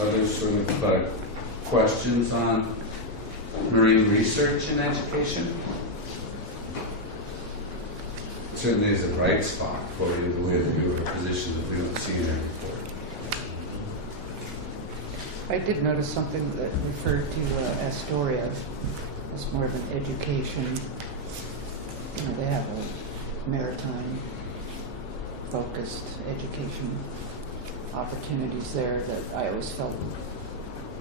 other sort of questions on marine research and education? Certainly is a bright spot for you, the way that you were positioned, that we don't see in our report. I did notice something that referred to Astoria as more of an education. You know, they have a maritime focused education opportunities there that I always felt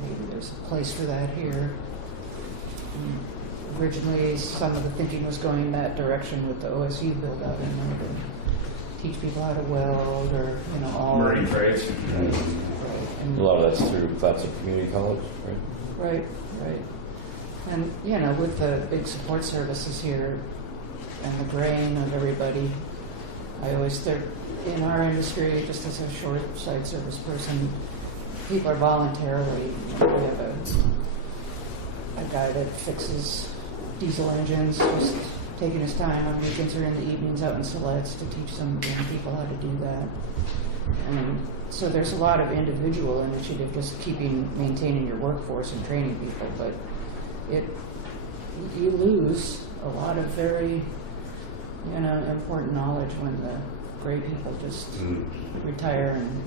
maybe there's a place for that here. Originally, some of the thinking was going in that direction with the OSU build out in there to teach people how to weld or, you know, all marine trades. Right. A lot of that's through Clatsop Community College, right? Right. And, you know, with the big support services here and the grain of everybody, I always think in our industry, just as a short side service person, people are voluntarily, you know, we have a guy that fixes diesel engines, just taking his time on weekends or in the evenings out in Siletz to teach some young people how to do that. And so there's a lot of individual initiative, just maintaining your workforce and training people, but you lose a lot of very, you know, important knowledge when the great people just retire and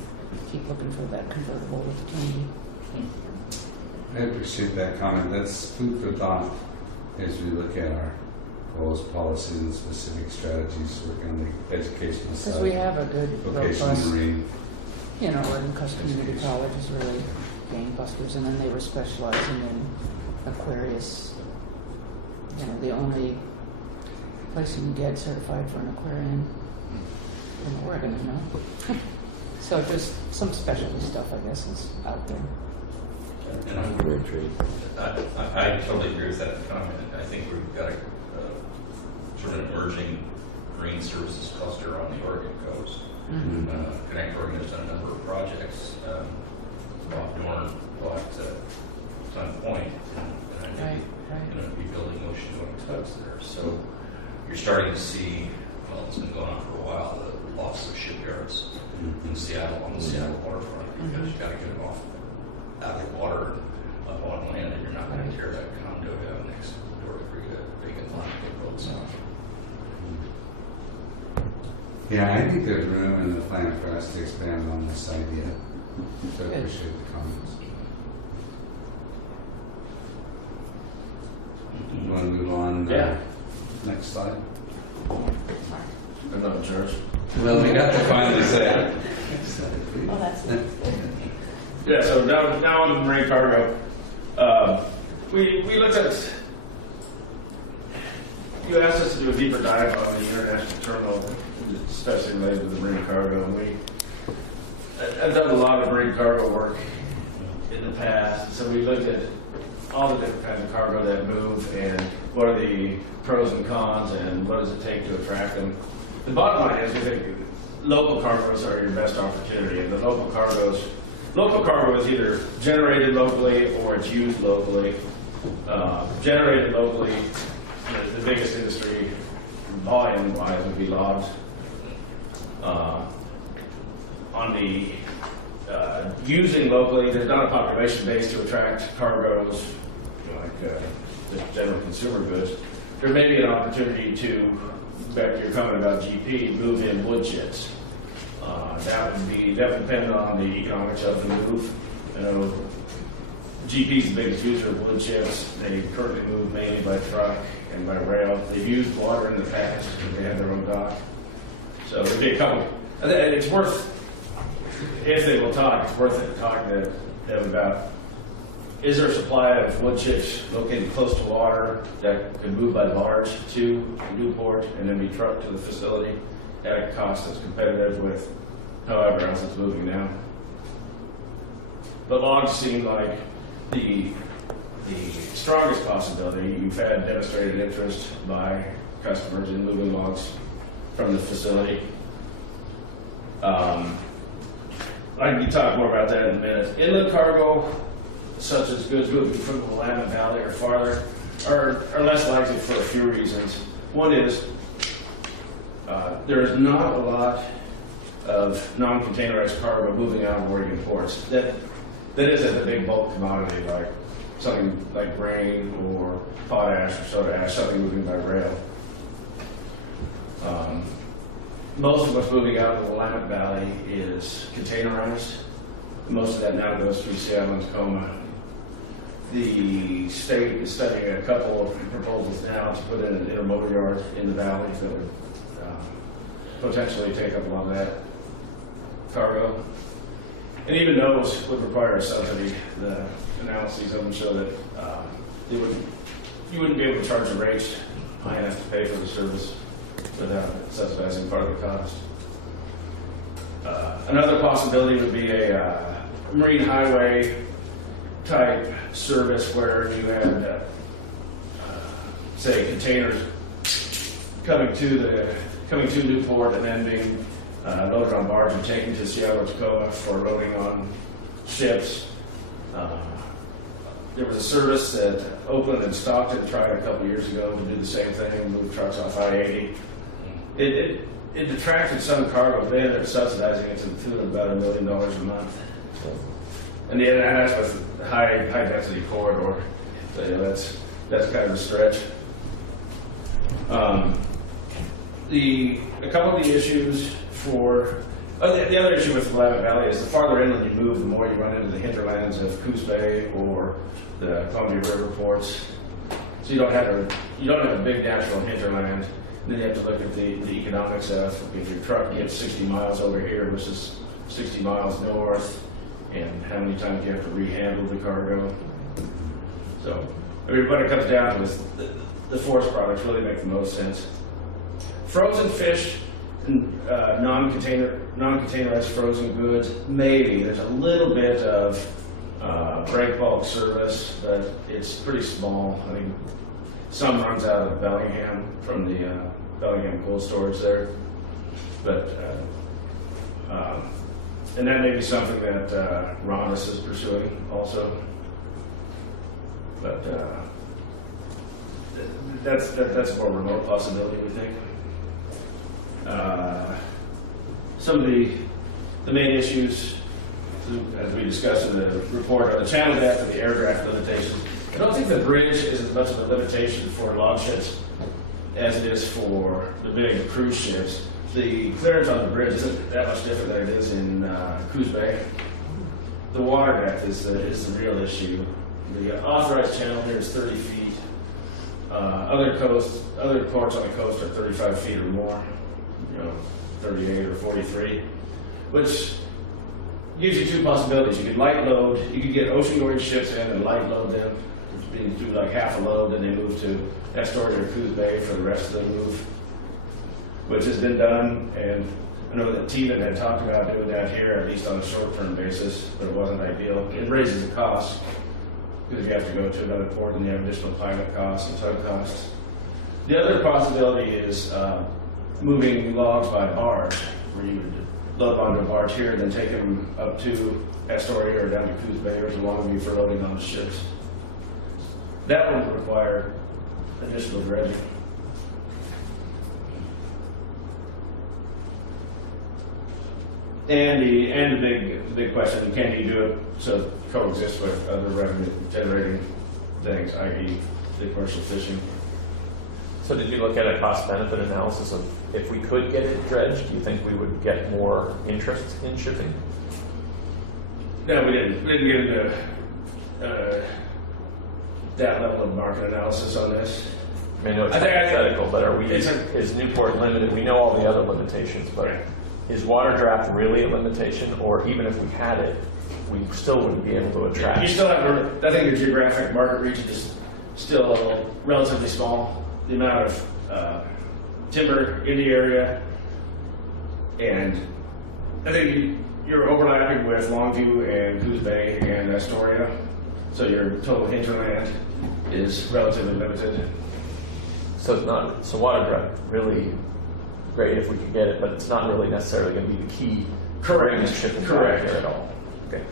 keep looking for that convertible with the Twinkie. I appreciate that comment. That's food for thought as we look at our goals, policies, and specific strategies working on the educational side. Because we have a good, vocation, robust, marine. you know, and Community College is really gangbusters, and then they were specializing in Aquarius. You know, the only place you can get certified for an aquarium in Oregon, you know. So just some specialty stuff, I guess, is out there. And I totally agree with that comment. I think we've got a sort of emerging marine services cluster on the Oregon coast. Connect Oregon has done a number of projects. Bob Dorn bought Sun Point, and I think going to be building ocean going tubs there. So you're starting to see, well, it's been going on for a while, the loss of shipyards in Seattle, on the Seattle waterfront, because you've got to get them off out of the water up on land, and you're not going to tear that condo down next door to create a vacant lot and get boats out. Yeah, I think there's room in the plan for us to expand on this idea. So I appreciate the comments. You want to move on? Yeah. Next slide. I'm not in charge. Well, we got to finally say it. Oh, that's good. Yeah, so now on marine cargo, we looked at, you asked us to do a deeper dive on the international terminal, especially related to the marine cargo, and I've done a lot of marine cargo work in the past, so we looked at all the different kinds of cargo that move and what are the pros and cons and what does it take to attract them. The bottom line is we think local cargoes are your best opportunity, and the local cargo is either generated locally or it's used locally. Generated locally, the biggest industry volume-wise would be logs. On the using locally, there's not a population base to attract cargoes, like just general consumer goods. There may be an opportunity to, back to your comment about GP, move in wood chips. That would depend on the economics of the move. You know, GP is the biggest user of wood chips. They currently move mainly by truck and by rail. They've used water in the past because they have their own dock. So there'd be a couple. And it's worth, if they will talk, it's worth it to talk to them about, is there a supply of wood chips located close to water that could move by barge to Newport and then be trucked to the facility at a cost that's competitive with however else it's moving now? But logs seem like the strongest possibility. You've had demonstrated interest by customers in moving logs from the facility. I can talk more about that in a minute. Inland cargo, such as goods moving from the Willamette Valley or farther, are less likely for a few reasons. One is there is not a lot of non-containerized cargo moving out of Oregon ports. That that isn't a big bulk commodity like something like grain or potash or soda ash, something moving by rail. Most of what's moving out of the Willamette Valley is containerized. Most of that now goes through Seattle and Tacoma. The state is studying a couple of proposals now to put in an intermodal yard in the valley that would potentially take up a lot of that cargo. And even those would require a subsidy. The analyses of them show that you wouldn't be able to charge a rate high enough to pay for the service without subsidizing part of the cost. Another possibility would be a marine highway type service where you had, say, containers coming to Newport and then being loaded on barge and taken to Seattle, Tacoma for loading on ships. There was a service that Oakland and Stockton tried a couple years ago to do the same thing, move trucks off I-80. It detracted some cargo. They ended up subsidizing it to the tune of about $1 million a month. And that's with high density corridor. So, that's kind of a stretch. A couple of the issues for the other issue with the Willamette Valley is the farther inland you move, the more you run into the hinterlands of Coos Bay or the Columbia River ports. So you don't have a big natural hinterland. And then you have to look at the economics of if your truck gets 60 miles over here versus 60 miles north, and how many times you have to rehandle the cargo. So, I mean, what it comes down to is the forest products really make the most sense. Frozen fish and non-containerized frozen goods, maybe. There's a little bit of break bulk service, but it's pretty small. I mean, some runs out of Bellingham from the Bellingham cold storage there. But, and that may be something that Rhombus is pursuing also. But that's a more remote possibility, we think. Some of the main issues, as we discussed in the report, are the channel depth and the air draft limitations. I don't think the bridge is as much of a limitation for log ships as it is for the big cruise ships. The clearance on the bridge isn't that much different than it is in Coos Bay. The water depth is the real issue. The authorized channel here is 30 feet. Other ports on the coast are 35 feet or more, 38 or 43, which gives you two possibilities. You could light load, you could get ocean-going ships in and light load them, do like half a load, and they move to Astoria or Coos Bay for the rest of the move, which has been done. And I know that Tevin had talked about doing that here, at least on a short-term basis, but it wasn't ideal. It raises the cost because you have to go to another port and you have additional pilot costs and tug costs. The other possibility is moving logs by barge, where you would load onto a barge here and then take them up to Astoria or down to Coos Bay or to Longview for loading on the ships. That would require additional dredging. And the big question, can you do it so it coexists with other revenue generating things, i.e. the commercial fishing? So did you look at a cost-benefit analysis of if we could get it dredged, do you think we would get more interest in shipping? No, we didn't. We didn't get into that level of market analysis on this. I mean, I know it's hypothetical, but is Newport limited? We know all the other limitations, but is water draft really a limitation? Or even if we had it, we still wouldn't be able to attract? You still have, I think the geographic market reach is still relatively small. The amount of timber in the area, and I think you're overlapping with Longview and Coos Bay and Astoria, so your total hinterland is relatively limited. So it's not, so water draft really great if we could get it, but it's not really necessarily going to be the key. Correct. Shipping Correct. Here at all. Okay.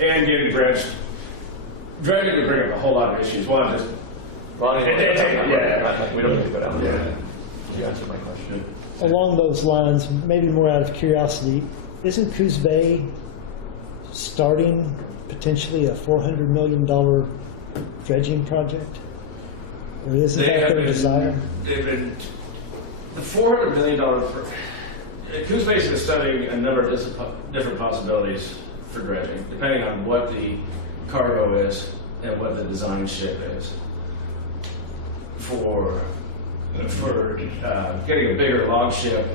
And getting dredged. Dredging would bring up a whole lot of issues. One, just Well, anyway, yeah. we don't need to go down there. Yeah. You answered my question. Along those lines, maybe more out of curiosity, isn't Coos Bay starting potentially a $400 million dredging project? Or isn't that their desire? They've been, the $400 million, Coos Basin is studying a number of different possibilities for dredging, depending on what the cargo is and what the design ship is. For getting a bigger log ship,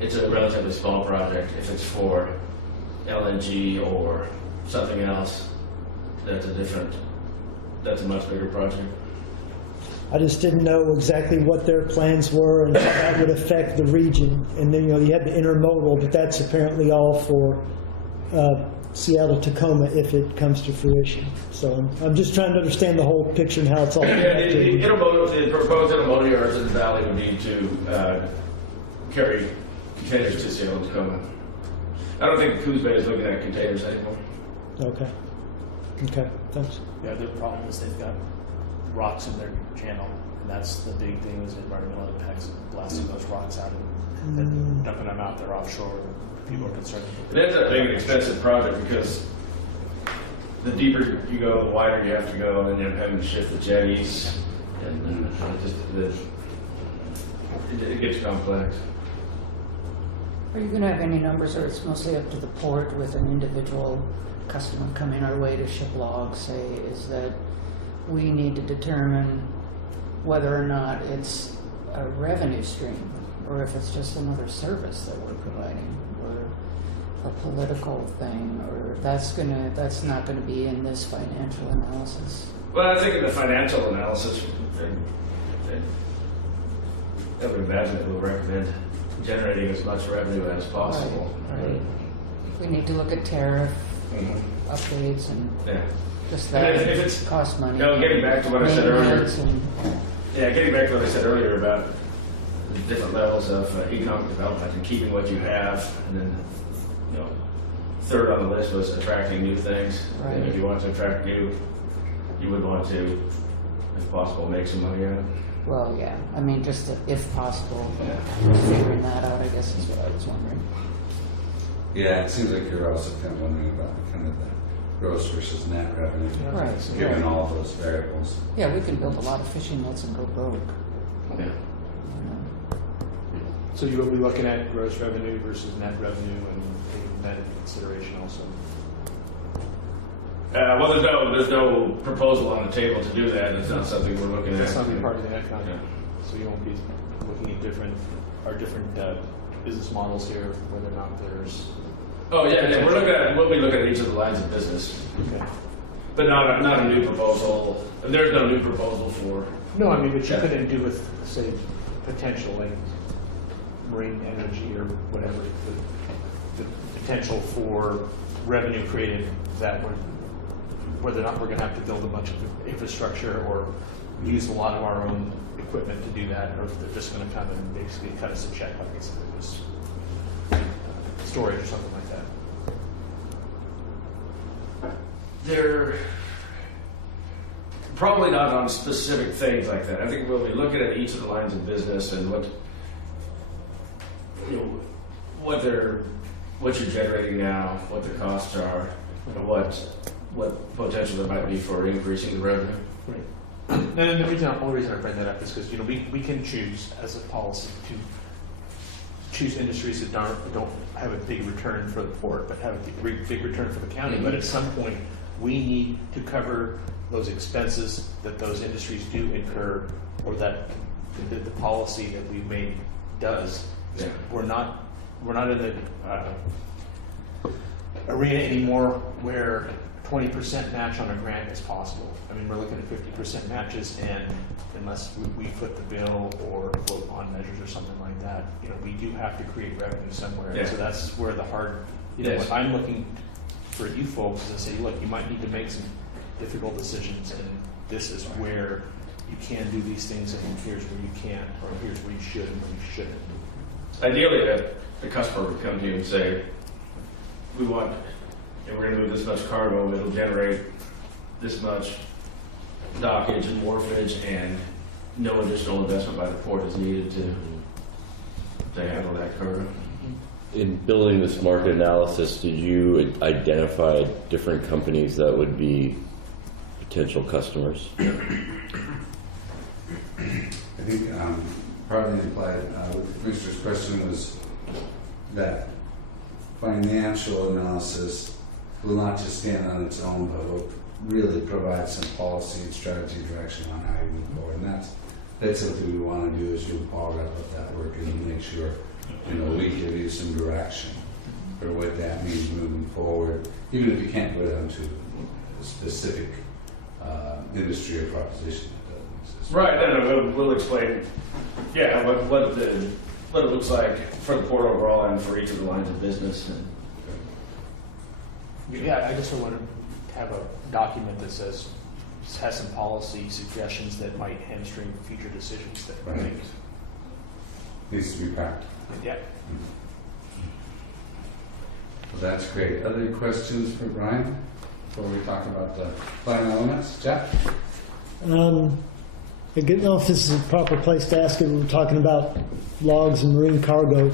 it's a relatively small project. If it's for LNG or something else, that's a much bigger project. I just didn't know exactly what their plans were and how that would affect the region. And then, you have the intermodal, but that's apparently all for Seattle Tacoma if it comes to fruition. So I'm just trying to understand the whole picture and how it's all connected. The proposed intermodal yards in the valley would need to carry containers to Seattle Tacoma. I don't think Coos Bay is looking at containers anymore. Okay. Okay, thanks. Yeah, their problem is they've got rocks in their channel, and that's the big thing is environmental impacts of blasting those rocks out and then dumping them out there offshore. People are concerned. It ends up being an expensive project because the deeper you go, the wider you have to go, and then you end up having to shift the jetties, and it gets complex. Are you going to have any numbers, or it's mostly up to the port with an individual customer coming our way to ship logs? Say, is that we need to determine whether or not it's a revenue stream, or if it's just another service that we're providing, or a political thing, or that's not going to be in this financial analysis? Well, I think in the financial analysis, I would imagine it will recommend generating as much revenue as possible. Right. We need to look at tariff updates and Yeah. just that. If it's cost money. Getting back to what I said earlier. Maintenance and- Getting back to what I said earlier about the different levels of economic development and keeping what you have, and then, third on the list was attracting new things. Right. And if you want to attract new, you would want to, if possible, make some money on it. Well, yeah, I mean, just if possible, figuring that out, I guess is what I was wondering. Yeah, it seems like you're also kind of wondering about kind of the gross versus net revenue, Right. given Right. all those variables. Yeah, we can build a lot of fishing nets and go broke. Yeah. you know. So you will be looking at gross revenue versus net revenue and taking that into consideration also. Well, there's no proposal on the table to do that. It's not something we're looking at. That's not be part of the net contract. Yeah. So you won't be looking at different business models here, whether or not there's. Oh yeah, and we'll be looking at each of the lines of business, Okay. but not a new proposal. And there's no new proposal for. No, I mean, but you couldn't do with, say, potential like marine energy or whatever, the potential for revenue created that would, whether or not we're going to have to build a bunch of infrastructure or use a lot of our own equipment to do that, or if they're just going to come and basically cut us a check like I said it was storage or something like that. They're probably not on specific things like that. I think we'll be looking at each of the lines of business and what you're generating now, what the costs are, and what potential there might be for increasing the revenue. Right. And then the only reason I bring that up is because we can choose as a policy to choose industries that don't have a big return for the port, but have a big return for the county. But at some point, we need to cover those expenses that those industries do incur, or that the policy that we've made does. Yeah. We're not in the arena anymore where 20% match on a grant is possible. I mean, we're looking at 50% matches, and unless we foot the bill or vote on measures or something like that, we do have to create revenue somewhere. Yeah. And so that's where the hard, Yes. what I'm looking for you folks is to say, look, you might need to make some difficult decisions, and this is where you can do these things, and here's where you can't, or here's where you should and where you shouldn't. Ideally, the customer would come to you and say, we're going to move this much cargo, it'll generate this much dockage and wharfage, and no additional investment by the port is needed to handle that cargo. In building this market analysis, did you identify different companies that would be potential customers? I think partly implied with Commissioner's question was that financial analysis will not just stand on its own, but will really provide some policy and strategy direction on how you move forward. And that's something we want to do as you Paul wrap up that work and make sure we give you some direction for what that means moving forward, even if you can't go down to a specific industry or proposition. Right, and we'll explain, what it looks like for the port overall and for each of the lines of business. And Yeah, I guess I want to have a document that has some policy suggestions that might hamstring future decisions that we Right. make. Needs to be practical. Yeah. Well, that's great. Other questions for Brian before we talk about the plan elements? Jeff? I don't know if this is a proper place to ask it. We were talking about logs and marine cargo.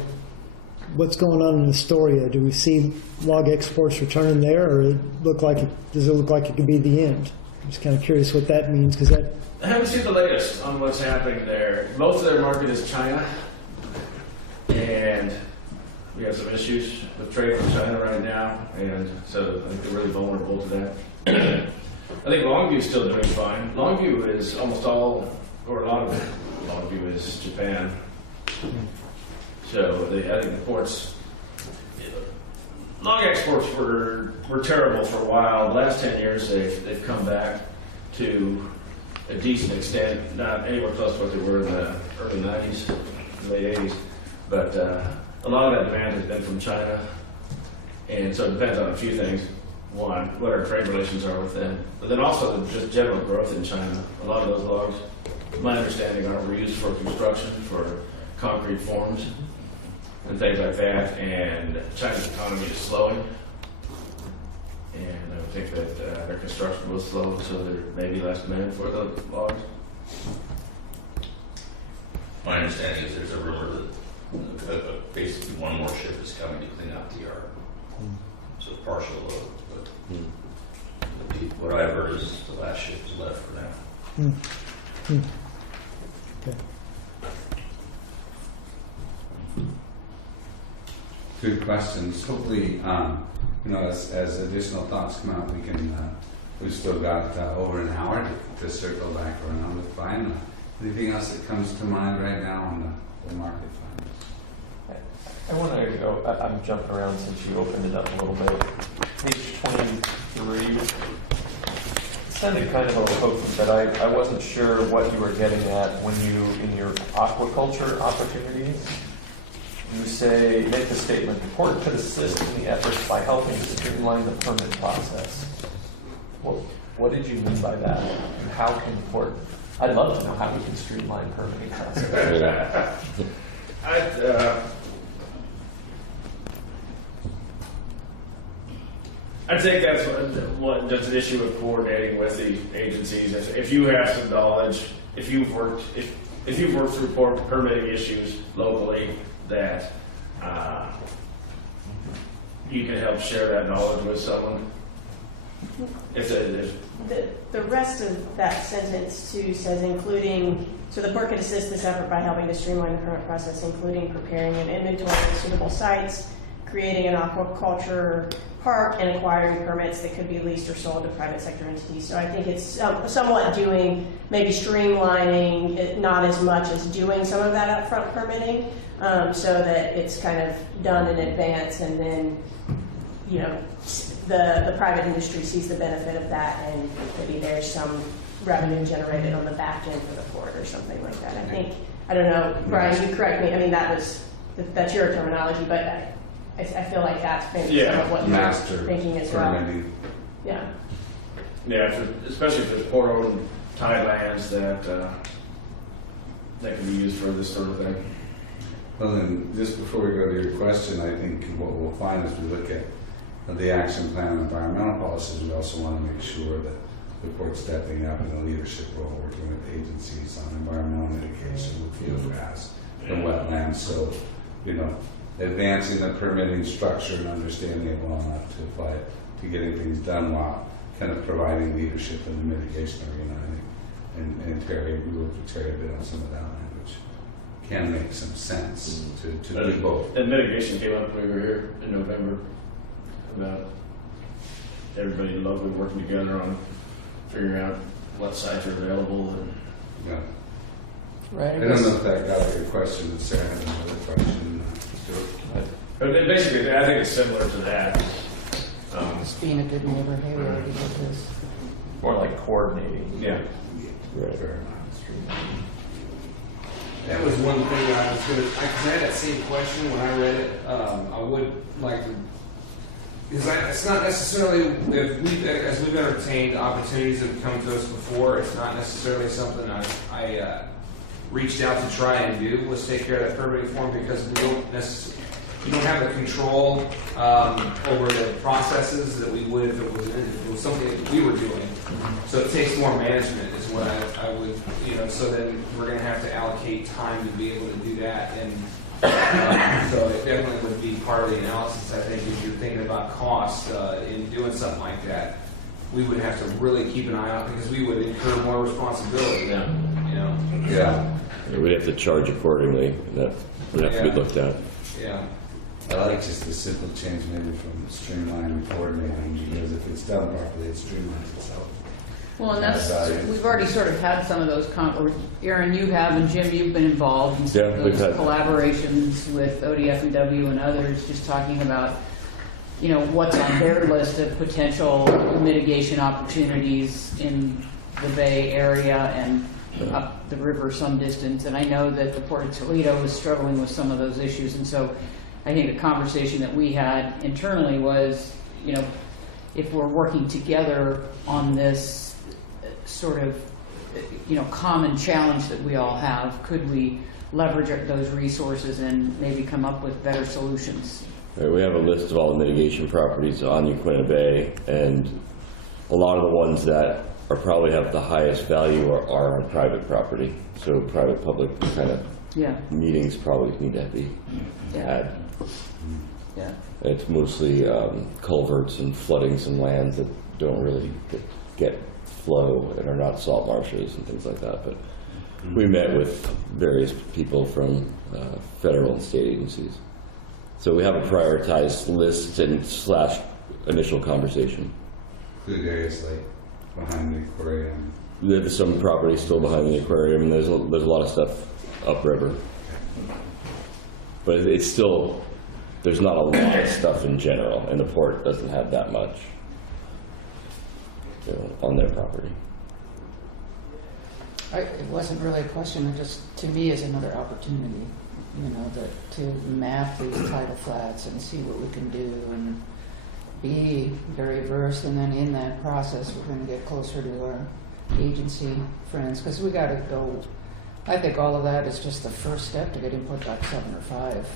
What's going on in Astoria? Do we see log exports returning there, or does it look like it could be the end? I'm just kind of curious what that means, because that. I haven't seen the latest on what's happening there. Most of their market is China, and we have some issues with trade from China right now, and so I think they're really vulnerable to that. I think Longview is still doing fine. Longview is almost all, or a lot of Longview is Japan. So I think the ports, log exports were terrible for a while. The last 10 years they've come back to a decent extent, not anywhere close to what they were in the early 90s, late 80s. But a lot of that demand has been from China. And so it depends on a few things. One, what our trade relations are with them. But then also just general growth in China. A lot of those logs, my understanding, are reused for construction, for concrete forms and things like that. And China's economy is slowing. And I would think that their construction will slow, so there may be less demand for the logs. My understanding is there's a rumor that basically one more ship is coming to clean out the yard. So partial load, but what I've heard is the last ship is left for now. Okay. Good questions. Hopefully, as additional thoughts come out, we've still got over an hour to circle back around with Brian. Anything else that comes to mind right now on the market fund? I want to go, I'm jumping around since you opened it up a little bit. Page 23, it sounded kind of a hope, but I wasn't sure what you were getting at when you, in your aquaculture opportunities, you say, make the statement, the port could assist in the efforts by helping to streamline the permit process. What did you mean by that? And how can the port, I'd love to know how we can streamline permitting process. I think that's that's an issue of coordinating with the agencies. If you have some knowledge, if you've worked through permitting issues locally, that you can help share that knowledge with someone. The rest of that sentence too says including, so the port could assist this effort by helping to streamline the permit process, including preparing an inventory of suitable sites, creating an aquaculture park, and acquiring permits that could be leased or sold to private sector entities. So I think it's somewhat doing, maybe streamlining it, not as much as doing some of that upfront permitting, so that it's kind of done in advance, and then, the private industry sees the benefit of that, and maybe there's some revenue generated on the back end for the port or something like that. I don't know, Brian, you correct me, I mean, that's your terminology, but I feel like that's maybe some of what you're thinking as well. Permitting. Yeah. Yeah, especially if there's port-owned tide lands that can be used for this sort of thing. Well, then, just before we go to your question, I think what we'll find as we look at the action plan on environmental policies, we also want to make sure that the port's stepping up in a leadership role, working with agencies on environmental mitigation, with field grass, the wetlands. So, advancing the permitting structure and understanding it well enough to apply it to getting things done while kind of providing leadership in the mitigation arena. And Terry, we worked with Terry a bit on some of that language. Can make some sense to do both. And mitigation came up when we were here in November about everybody lovely working together on figuring out what sites are available and Yeah. Right. I don't know if that got at your question, but Sarah had another question. but basically I think it's similar to that. Just being a good neighbor, hey, we already did this. More like coordinating. Yeah. Right. Fair enough. That was one thing I was gonna, because I had that same question when I read it. I would like to, because it's not necessarily, as we've entertained opportunities that have come to us before, it's not necessarily something I reached out to try and do, was take care of that permitting form, because we don't necessarily, you don't have the control over the processes that we would if it was something that we were doing. So it takes more management is what I would, so then we're going to have to allocate time to be able to do that. And so it definitely would be part of the analysis, I think, if you're thinking about cost in doing something like that. We would have to really keep an eye out because we would incur more responsibility. Yeah. Yeah. We'd have to charge accordingly, and that would have to be looked at. Yeah. I like just the simple change maybe from streamline to coordinating, because if it's done properly, it streamlines itself. Well, and that's, Value. we've already sort of had some of those, or Aaron, you have, and Jim, you've been involved in some Yeah, of we've those had- collaborations with ODF&W and others, just talking about, what's on their list of potential mitigation opportunities in the Bay Area and up the river some distance. And I know that the Port of Toledo is struggling with some of those issues. And so I think the conversation that we had internally was, if we're working together on this sort of, common challenge that we all have, could we leverage those resources and maybe come up with better solutions? Right, we have a list of all the mitigation properties on Yaquina Bay, and a lot of the ones that probably have the highest value are on private property. So private-public kind of Yeah, meetings probably need to be yeah, had. yeah. It's mostly culverts and flooding some lands that don't really get flow and are not salt marshes and things like that. But we met with various people from federal and state agencies. So we have a prioritized list and / initial conversation. Include areas like behind the aquarium. There's some property still behind the aquarium, and there's a lot of stuff upriver. But it's still, there's not a lot of stuff in general, and the port doesn't have that much on their property. It wasn't really a question, it just, to me, is another opportunity, to map these tidal flats and see what we can do and be very versed, and then in that process, we're going to get closer to our agency friends, because we got to go. I think all of that is just the first step to getting Port Dock 7 or 5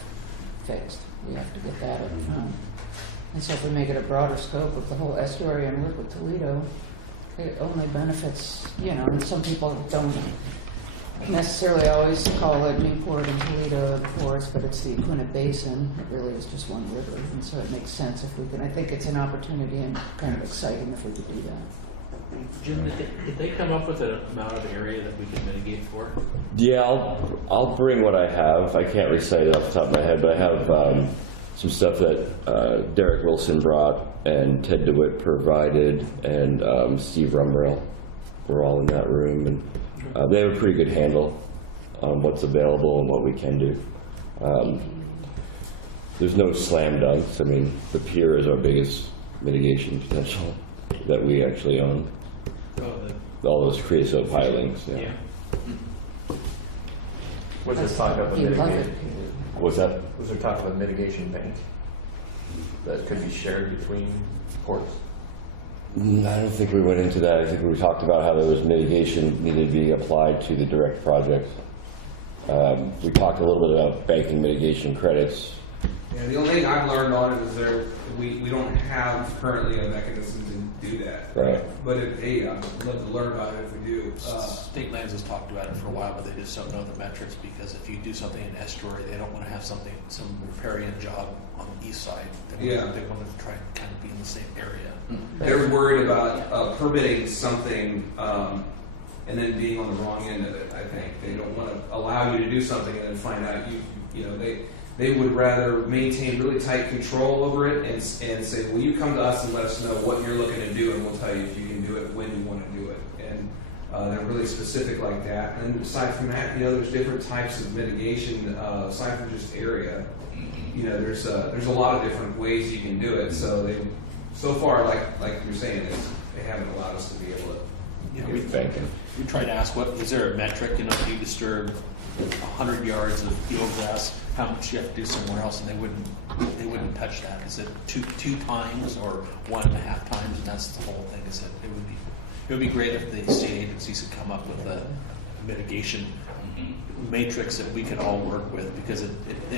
fixed. We have to get that up front. And so if we make it a broader scope of the whole estuary and work with Toledo, it only benefits, and some people don't necessarily always call it Newport and Toledo ports, but it's the Yaquina Basin. It really is just one river, and so it makes sense if we can. I think it's an opportunity and kind of exciting if we could do that. Jim, did they come up with an amount of area that we could mitigate for? Yeah, I'll bring what I have. I can't recite it off the top of my head, but I have some stuff that Derek Wilson brought and Ted DeWitt provided, and Steve Rumbrell. We're all in that room, and they have a pretty good handle on what's available and what we can do. There's no slam dunks. I mean, the pier is our biggest mitigation potential that we actually own. All those creosote pilings. Yeah. Was there talk of a You love mitigation? it. What's that? Was there talk of a mitigation bank that could be shared between ports? I don't think we went into that. I think we talked about how there was mitigation needed to be applied to the direct project. We talked a little bit about banking mitigation credits. Yeah, the only thing I've learned on it is we don't have currently a mechanism to do that. Right. But hey, I'd love to learn about it if we do. State Lands has talked about it for a while, but they just don't know the metrics, because if you do something in estuary, they don't want to have some riparian job on the east side. They want to try and kind of be in the same area. They're worried about permitting something and then being on the wrong end of it. I think they don't want to allow you to do something and then find out they would rather maintain really tight control over it and say, well, you come to us and let us know what you're looking to do, and we'll tell you if you can do it, when you want to do it. And they're really specific like that. And aside from that, there's different types of mitigation aside from just area. There's a lot of different ways you can do it. So far, like you're saying, they haven't allowed us to be able to. We tried to ask, is there a metric? If you disturb 100 yards of eelgrass, how much you have to do somewhere else, and they wouldn't touch that. Is it two times or 1.5 times? And that's the whole thing. Is that it would be great if the state agencies could come up with a mitigation matrix that we could all work with, because it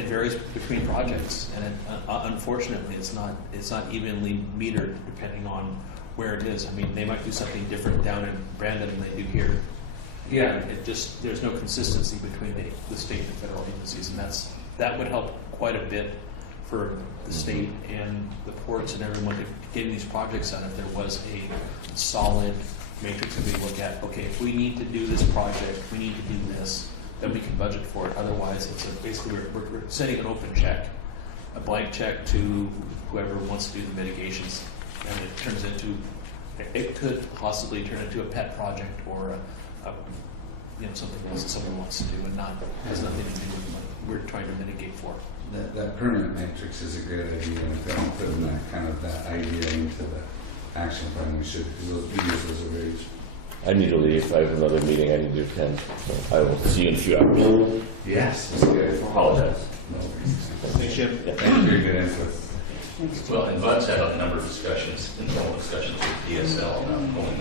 varies between projects, and unfortunately it's not evenly metered depending on where it is. I mean, they might do something different down in Brandon than they do here. Yeah. There's no consistency between the state and federal agencies, and that would help quite a bit for the state and the ports and everyone to getting these projects done if there was a solid matrix that we look at. Okay, if we need to do this project, we need to do this, then we can budget for it. Otherwise, basically we're sending an open check, a blank check to whoever wants to do the mitigations, and it could possibly turn into a pet project or something else that someone wants to do and has nothing to do with what we're trying to mitigate for. That permanent matrix is a great idea, and if they don't put that idea into the action plan, we should use those as a raise. I need to leave. I have another meeting I need to attend. So I will see you in a few hours. Yes, it's good. Apologize. No worries. Thanks, Jim. Thank you for your good input. Well, and Bud's had a number of discussions, internal discussions with DSL about pulling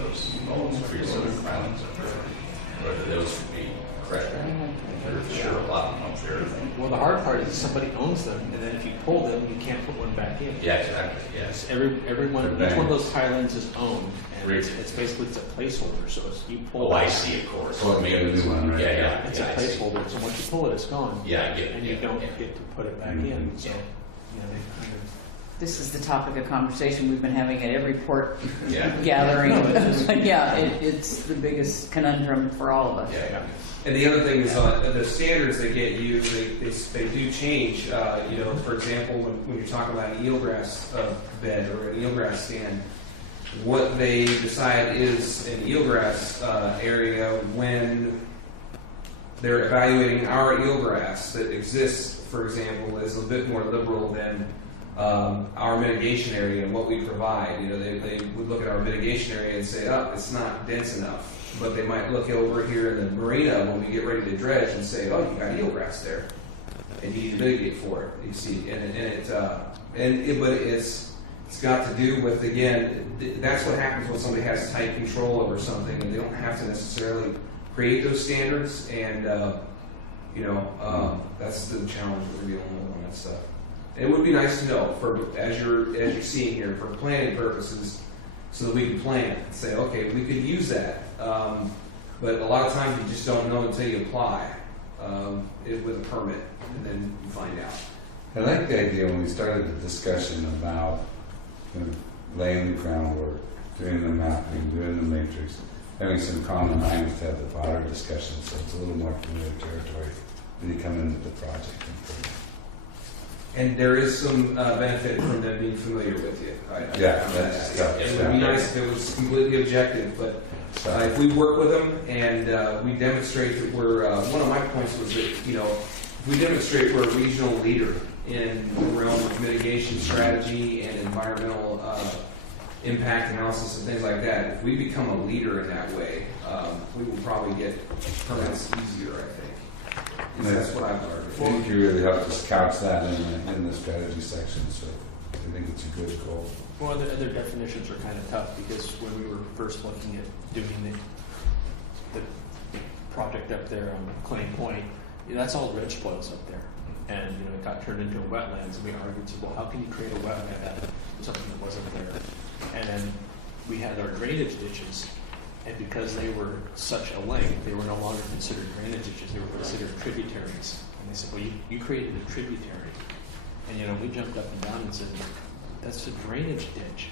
all those creosote pilings up there. Whether those would be correct. There's sure a lot of them up there. Well, the hard part is somebody owns them, and then if you pull them, you can't put one back in. Yeah, exactly, yes. Everyone, each one of those pilings is owned, and it's basically a placeholder. So as you pull, Oh, I see, of course. Well, we have a new one, right? Yeah, it's a I see. placeholder. So once you pull it, it's gone. Yeah, I get it. And you don't get to put it back in. So, Yeah. they kind of. This is the topic of conversation we've been having at every port Yeah. gathering. It's the biggest conundrum for all of us. Yeah. And the other thing is the standards that get used, they do change. For example, when you're talking about an eelgrass bed or an eelgrass stand, what they decide is an eelgrass area when they're evaluating our eelgrass that exists, for example, is a bit more liberal than our mitigation area and what we provide. They would look at our mitigation area and say, oh, it's not dense enough. But they might look over here in the marina when we get ready to dredge and say, oh, you got eelgrass there, and you need to mitigate for it. You see, but it's got to do with, again, that's what happens when somebody has tight control over something, and they don't have to necessarily create those standards. And that's the challenge we're dealing with on that stuff. It would be nice to know, as you're seeing here, for planning purposes, so that we can plan and say, okay, we could use that. But a lot of times you just don't know until you apply with a permit, and then you find out. I like the idea when we started the discussion about laying the groundwork, doing the mapping, doing the matrix, having some common lines to have the broader discussion, so it's a little more familiar territory when you come into the project. And there is some benefit from them being familiar with you. It would be nice if it was completely objective, but if we work with them and we demonstrate that we're, one of my points was that, if we demonstrate we're a regional leader in the realm of mitigation strategy and environmental impact analysis and things like that, if we become a leader in that way, we will probably get permits easier, I think. That's what I've learned. I think you really helped us couch that in the strategy section, so I think it's a good goal. Well, the other definitions are kind of tough, because when we were first looking at doing the project up there on Clay Point, that's all dredge spoils up there. And it got turned into a wetlands, and we argued, well, how can you create a wetland out of something that wasn't there? And then we had our drainage ditches, and because they were such a length, they were no longer considered drainage ditches, they were considered tributaries. And they said, well, you created a tributary. And, you know, we jumped up and down and said, that's a drainage ditch.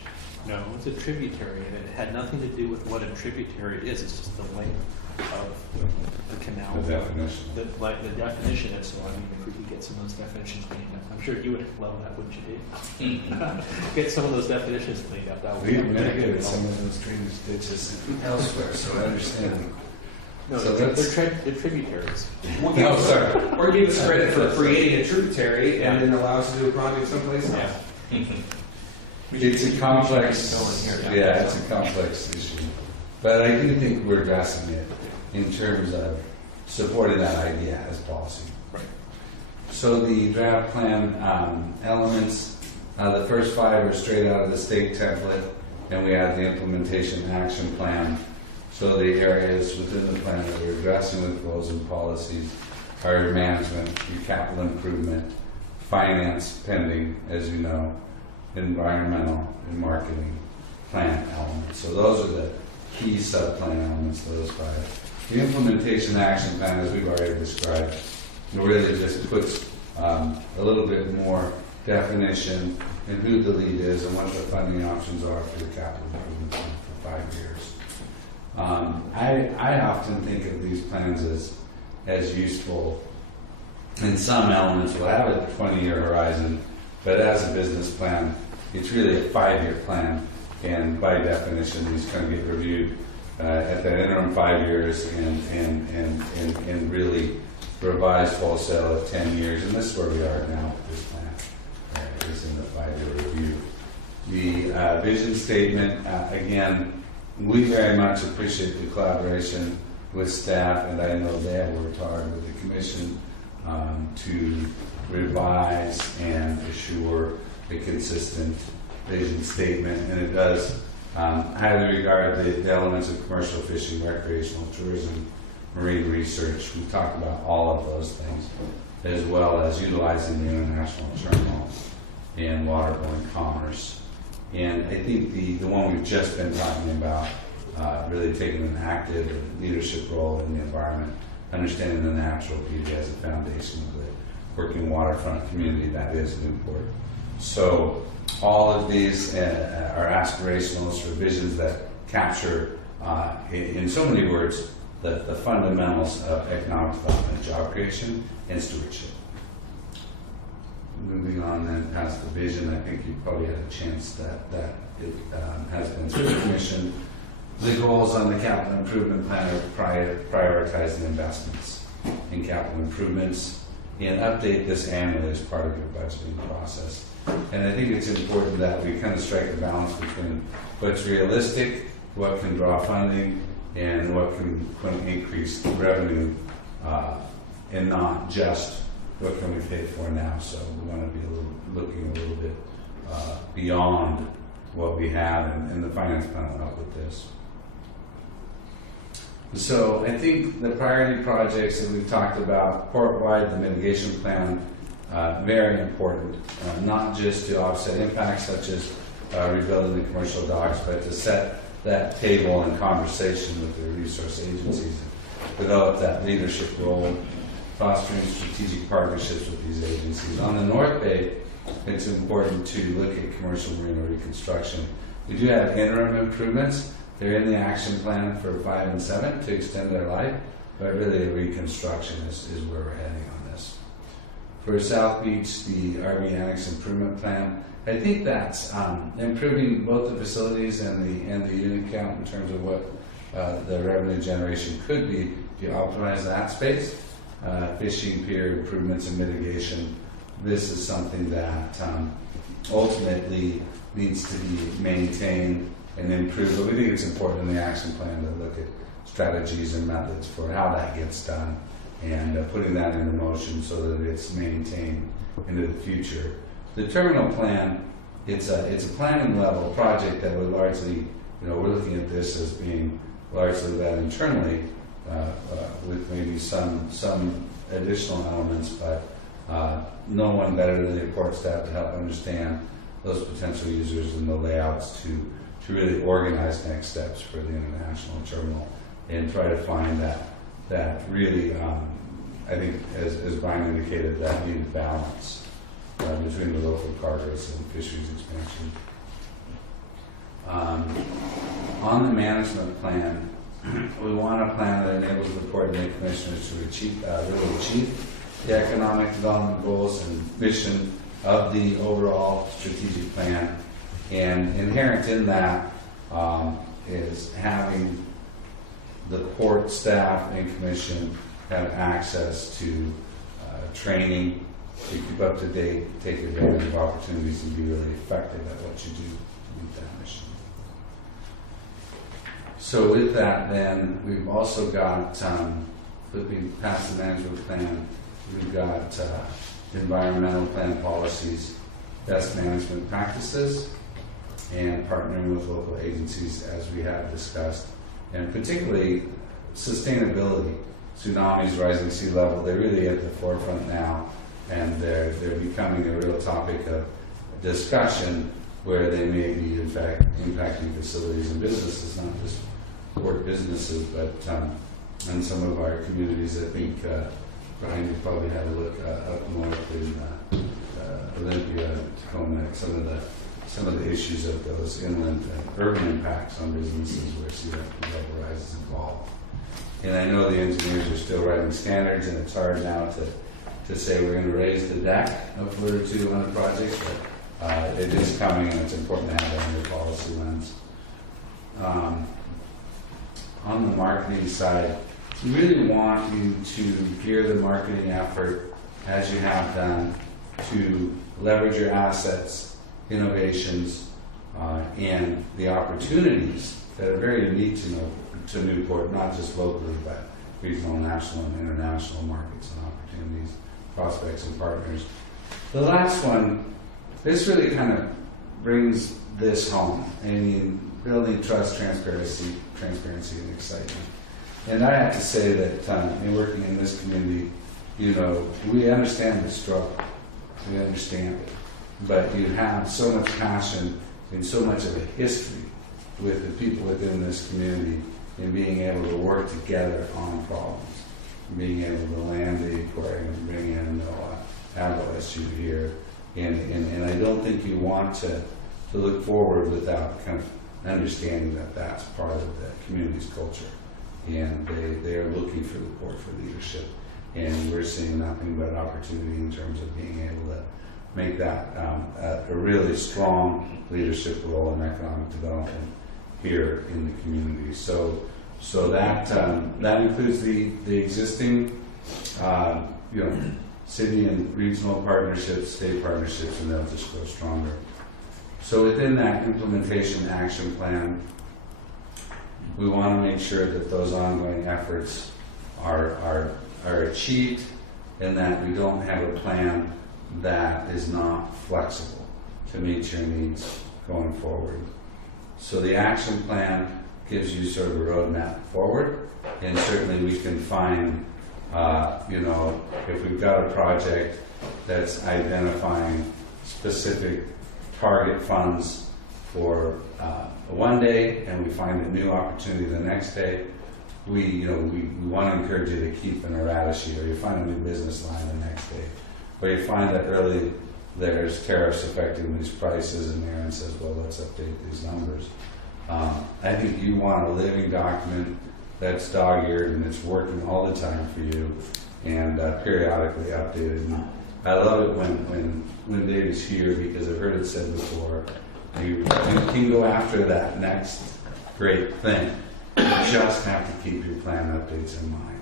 No, it's a tributary, and it had nothing to do with what a tributary is. It's just the length of the canal. The definition. The definition is, so I mean, if we could get some of those definitions cleaned up, I'm sure you would love that, wouldn't you, Dave? Get some of those definitions cleaned up. That would We be mitigated some of those drainage ditches elsewhere, so I understand. No, So they're that's- tributaries. No, sorry. Or give us credit for creating a tributary and then allow us to do a project someplace else. It's a complex, Going here, yeah, it's a complex issue. But I do think we're addressing it in terms of supporting that idea as policy. Right. So the draft plan elements, the first 5 are straight out of the state template, and we have the implementation action plan. So the areas within the plan that we're addressing with goals and policies are your management, your capital improvement, finance pending, as you know, environmental and marketing plan elements. So those are the key sub-plan elements, those 5. The implementation action plan, as we've already described, really just puts a little bit more definition in who the lead is and what the funding options are for the capital improvement plan for 5 years. I often think of these plans as useful. In some elements, we'll have a 20-year horizon, but as a business plan, it's really a 5-year plan, and by definition, these kind of get reviewed at that interim 5 years and really revised wholesale at 10 years, and this is where we are now with this plan, is in the 5-year review. The vision statement, again, we very much appreciate the collaboration with staff, and I know they have worked hard with the commission to revise and assure a consistent vision statement, and it does highly regard the elements of commercial fishing, recreational tourism, marine research. We talked about all of those things, as well as utilizing the international terminal and waterborne commerce. And I think the one we've just been talking about, really taking an active leadership role in the environment, understanding the natural beauty as a foundation of the working waterfront community that is Newport. So all of these are aspirational for visions that capture, in so many words, the fundamentals of economic development, job creation, and stewardship. Moving on then past the vision, I think you probably had a chance that it has been through the commission. The goals on the capital improvement plan are prioritizing investments in capital improvements and update this annually as part of your budgeting process. And I think it's important that we kind of strike a balance between what's realistic, what can draw funding, and what can increase revenue, and not just what can we pay for now. So we want to be looking a little bit beyond what we have, and the finance plan will help with this. So I think the priority projects that we've talked about, port-wide, the mitigation plan, very important, not just to offset impacts such as rebuilding the commercial docks, but to set that table and conversation with the resource agencies, develop that leadership role, fostering strategic partnerships with these agencies. On the North Bay, it's important to look at commercial marina reconstruction. We do have interim improvements. They're in the action plan for 5 and 7 to extend their life, but really a reconstruction is where we're heading on this. For South Beach, the RV Annex Improvement Plan, I think that's improving both the facilities and the unit count in terms of what the revenue generation could be if you optimize that space. Fishing pier improvements and mitigation. This is something that ultimately needs to be maintained and improved, but we think it's important in the action plan to look at strategies and methods for how that gets done and putting that into motion so that it's maintained into the future. The terminal plan, it's a planning level project that would largely, we're looking at this as being largely led internally with maybe some additional elements, but no one better than the port staff to help understand those potential users and the layouts to to really organize next steps for the international terminal and try to find that really, I think, as Brian indicated, that needed balance between the local cargoes and fisheries expansion. On the management plan, we want a plan that enables the Port and Lake Commissioners to really achieve the economic development goals and mission of the overall strategic plan. And inherent in that is having the port staff and commission have access to training to keep up to date, take advantage of opportunities, and be really effective at what you do to meet that mission. So with that, then, we've also got, flipping past the management plan, we've got environmental plan policies, best management practices, and partnering with local agencies, as we have discussed, and particularly sustainability. Tsunamis, rising sea level, they're really at the forefront now, and they're becoming a real topic of discussion where they may be, in fact, impacting facilities and businesses, not just port businesses, but in some of our communities. I think Brian, you probably had a look up north in Olympia, Tacoma, some of the issues of those inland and urban impacts on businesses where sea level rise is involved. And I know the engineers are still writing standards, and it's hard now to say we're going to raise the deck a foot or two on a project, but it is coming, and it's important to have that under policy lens. On the marketing side, we really want you to gear the marketing effort, as you have done, to leverage your assets, innovations, and the opportunities that are very unique to Newport, not just locally, but regional, national, and international markets and opportunities, prospects, and partners. The last one, this really kind of brings this home. I mean, building trust, transparency, and excitement. And I have to say that in working in this community, we understand the struggle. We understand it. But you have so much passion and so much of a history with the people within this community in being able to work together on problems, being able to land the aquarium and bring in have OSU here. And I don't think you want to look forward without kind of understanding that that's part of the community's culture. And they are looking for the port for leadership. And we're seeing nothing but opportunity in terms of being able to make that a really strong leadership role in economic development here in the community. So that includes the existing, city and regional partnerships, state partnerships, and they'll just grow stronger. So within that implementation action plan, we want to make sure that those ongoing efforts are achieved, and that we don't have a plan that is not flexible to meet your needs going forward. So the action plan gives you sort of a roadmap forward, and certainly we can find, if we've got a project that's identifying specific target funds for one day, and we find a new opportunity the next day, we want to encourage you to keep an errata sheet, or you find a new business line the next day, or you find that really there's tariffs affecting these prices, and Aaron says, well, let's update these numbers. I think you want a living document that's dog-eared and it's working all the time for you, and periodically updated. And I love it when David's here, because I've heard it said before, you can go after that next great thing. You just have to keep your plan updates in mind.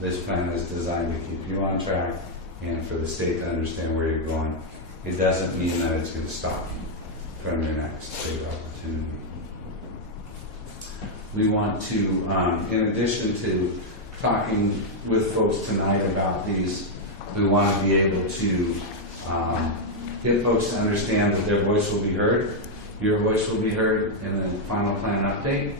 This plan is designed to keep you on track and for the state to understand where you're going. It doesn't mean that it's going to stop you from your next big opportunity. We want to, in addition to talking with folks tonight about these, we want to be able to get folks to understand that their voice will be heard. Your voice will be heard in the final plan update,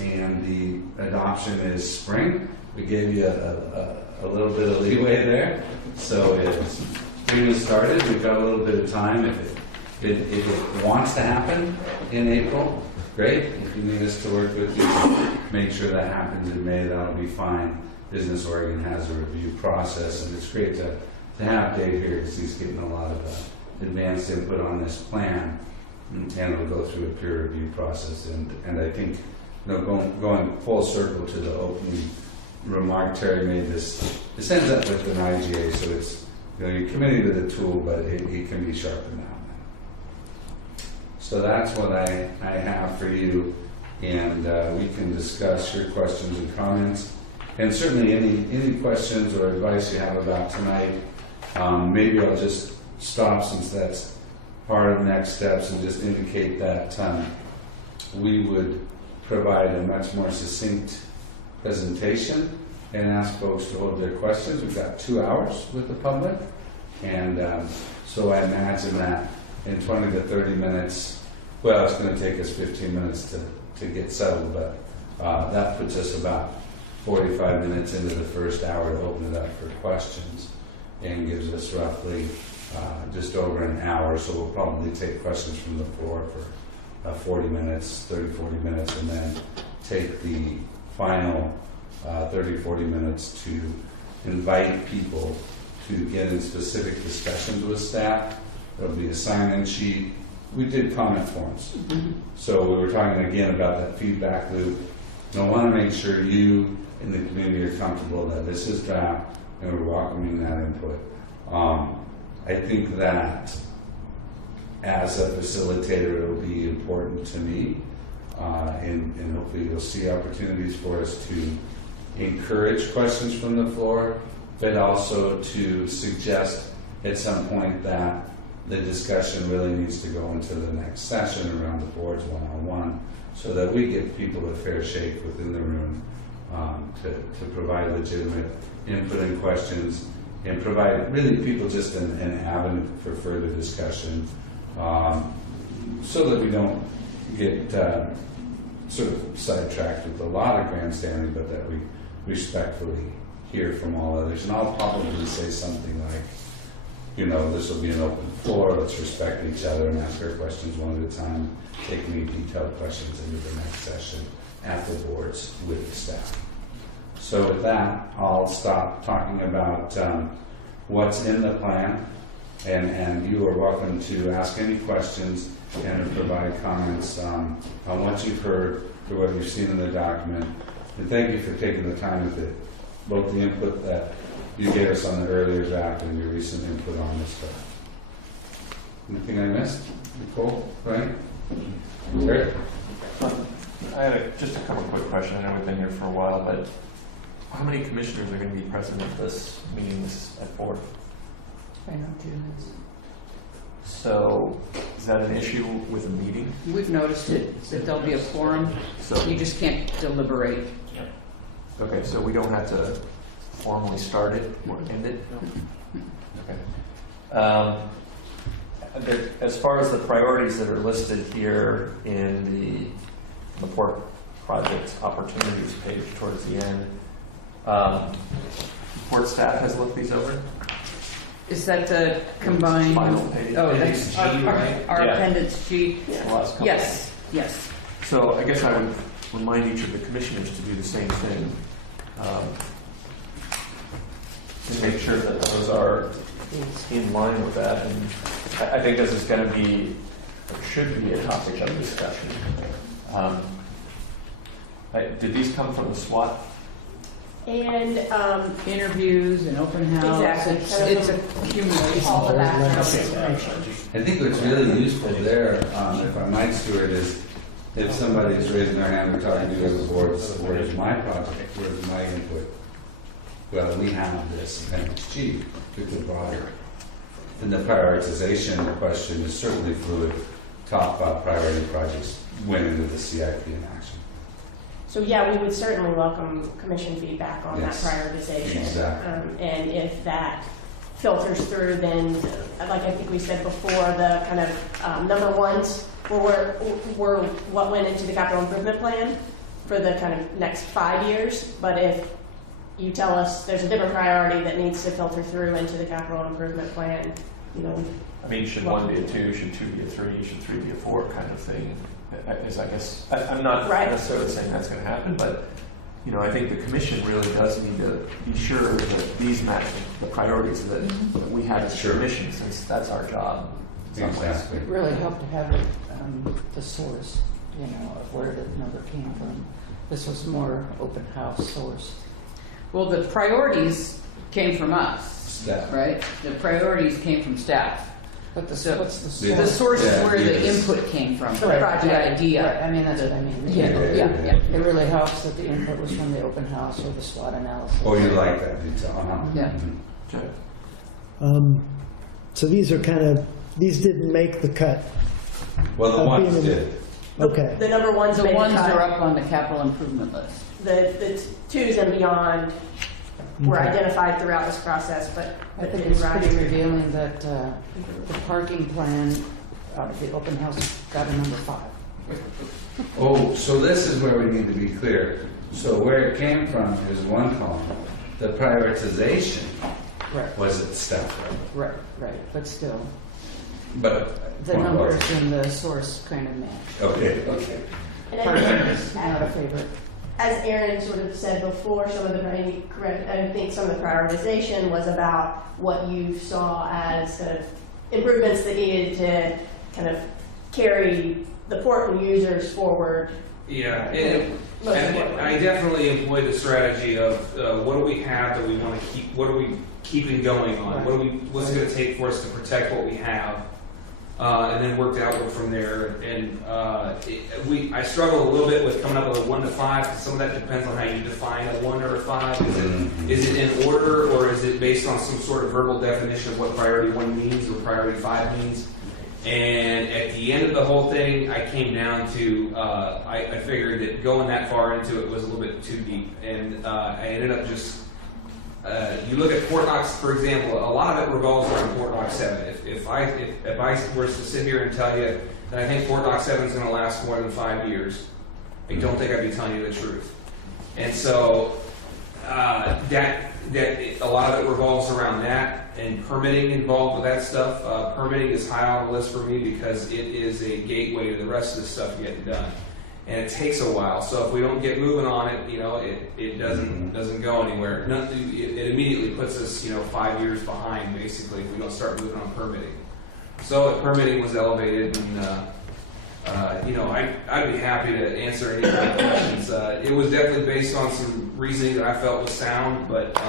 and the adoption is spring. We gave you a little bit of leeway there, so it's spring has started. We've got a little bit of time. If it wants to happen in April, great. If you need us to work with you, make sure that happens in May, that'll be fine. Business Oregon has a review process, and it's great to have Dave here because he's getting a lot of advanced input on this plan, and it'll go through a peer review process. And I think, going full circle to the opening remark Terry made, this ends up with an IGA, so it's, you're committing to the tool, but it can be sharpened down. So that's what I have for you, and we can discuss your questions and comments, and certainly any questions or advice you have about tonight. Maybe I'll just stop, since that's part of next steps, and just indicate that we would provide a much more succinct presentation and ask folks to hold their questions. We've got 2 hours with the public, and so I imagine that in 20 to 30 minutes, well, it's going to take us 15 minutes to get settled, but that puts us about 45 minutes into the first hour to open it up for questions, and gives us roughly just over an hour. So we'll probably take questions from the floor for 40 minutes, 30, 40 minutes, and then take the final 30, 40 minutes to invite people to get in specific discussions with staff. There'll be a sign-in sheet. We did comment forms. So we were talking again about that feedback loop. And I want to make sure you in the community are comfortable that this is draft and we're welcoming that input. I think that as a facilitator, it'll be important to me, and hopefully you'll see opportunities for us to encourage questions from the floor, but also to suggest at some point that the discussion really needs to go into the next session around the board's one-on-one, so that we give people a fair shake within the room to provide legitimate input and questions, and provide really people just an avenue for further discussion, so that we don't get sort of sidetracked with a lot of grandstanding, but that we respectfully hear from all others. And I'll probably say something like, this will be an open floor, let's respect each other and ask our questions one at a time, take any detailed questions into the next session at the boards with the staff. So with that, I'll stop talking about what's in the plan, and you are welcome to ask any questions and to provide comments on what you've heard or what you've seen in the document. And thank you for taking the time with it, both the input that you gave us on the earlier draft and your recent input on this stuff. Anything I missed? Nicole, right? Eric? I had just a couple quick questions. I know we've been here for a while, but how many commissioners are going to be present at this meetings at 4? I know June is. So is that an issue with a meeting? We've noticed it, that there'll be a quorum. So You just can't deliberate. okay, so we don't have to formally start it or end it? Okay. As far as the priorities that are listed here in the port project opportunities page towards the end, port staff has looked these over? Is that the combined? Final page. Oh, that's G, right? our Yeah. appendix G. The last couple. Yes, yes. So I guess I would remind each of the commissioners to do the same thing. To make sure that those are in line with that. And I think this is going to be, or should be, a topic of discussion. Did these come from the SWAT? And Interviews and open house. Exactly. It's accumulation. all of that kind of Okay. information. I think what's really useful there, if I might, Stuart, is if somebody's raising their hand, we're talking to the boards, where's my project, where's my input? Well, we have this appendix G, we could broader. And the prioritization question is certainly fluid. Top priority projects went into the CIP in action. So yeah, we would certainly welcome commission feedback on Yes, that prioritization. exactly. And if that filters through, then, like I think we said before, the kind of number ones were what went into the capital improvement plan for the kind of next 5 years. But if you tell us there's a different priority that needs to filter through into the capital improvement plan, I mean, should 1 be a 2, should 2 be a 3, should 3 be a 4 kind of thing? I guess, I'm not Right. necessarily saying that's going to happen, but, you know, I think the commission really does need to be sure that these match the priorities that we have as a Sure. commission, since that's our job. in some ways. Exactly. It really helped to have it, the source, you know, of where the number came from. This was more open house source. Well, the priorities came from us, Staff. right? The priorities came from staff. But the, So- what's the Yeah. The source? source is Yeah, where the yes. input came from, Right, the right, idea. Right, I mean, that's what I mean. Yeah, yeah. It really helps that the input was from the open house or the SWOT analysis. Oh, you like that detail, huh? Yeah. Mhm. Okay. So these are these didn't make the cut. Well, the Of ones being- did. Okay. The number ones The made the ones cut. that are up on the capital improvement list. The twos and beyond were Okay. identified throughout this process, but I think didn't it's rise. pretty revealing that the parking plan out of the open house got a number 5. Oh, so this is where we need to be clear. So where it came from is one column. The prioritization Right, was at staff level. right, but still, But. the numbers in the source kind of match. Okay. And I Parking think, is not a favorite. as Aaron sort of said before, some of the, I think some of the prioritization was about what you saw as kind of improvements that needed to kind of carry the Portland users forward. Yeah, Most and importantly. I definitely employed the strategy of what do we have that we want to keep, what are we keeping going on? What's it going to take for us to protect what we have? And then worked outward from there. And I struggle a little bit with coming up with a 1 to 5, because some of that depends on how you define a 1 or a 5. Is it in order, or is it based on some sort of verbal definition of what priority 1 means or priority 5 means? And at the end of the whole thing, I came down to, I figured that going that far into it was a little bit too deep. And I ended up just, you look at Fort Knox, for example, a lot of it revolves around Fort Knox 7. If I were to sit here and tell you that I think Fort Knox 7 is going to last more than 5 years, I don't think I'd be telling you the truth. And so that a lot of it revolves around that, and permitting involved with that stuff. Permitting is high on the list for me because it is a gateway to the rest of the stuff getting done, and it takes a while. So if we don't get moving on it, it doesn't go anywhere. It immediately puts us 5 years behind basically if we don't start moving on permitting. So permitting was elevated, and I'd be happy to answer any of the questions. It was definitely based on some reasoning that I felt was sound, but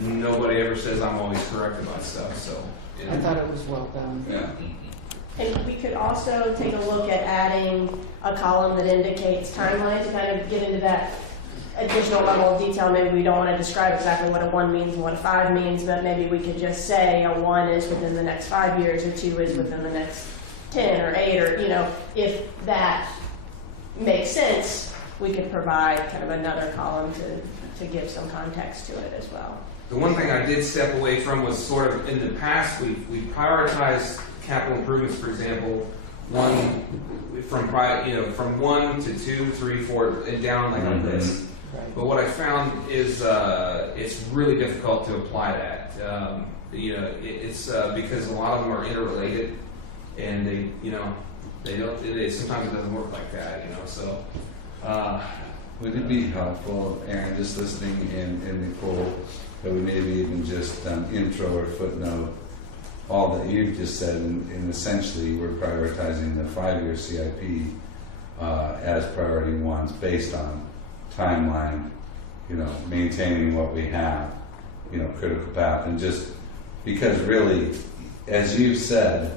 nobody ever says I'm always correct about stuff. So I thought it was well done. Yeah. And we could also take a look at adding a column that indicates timeline to kind of get into that additional level of detail. Maybe we don't want to describe exactly what a 1 means and what a 5 means, but maybe we could just say a 1 is within the next 5 years, or 2 is within the next 10 or 8, or, if that makes sense, we could provide kind of another column to give some context to it as well. the one thing I did step away from was sort of in the past we prioritized capital improvements, for example, from 1 to 2, 3, 4, and down like a list. Right. But what I found is it's really difficult to apply that. It's because a lot of them are interrelated, and they sometimes it doesn't work like that. So. Would it be helpful, Aaron, just listening in Nicole, that we maybe even just intro or footnote all that you've just said, and essentially we're prioritizing the 5-year CIP as priority 1s based on timeline, maintaining what we have, critical path, and just because really, as you said,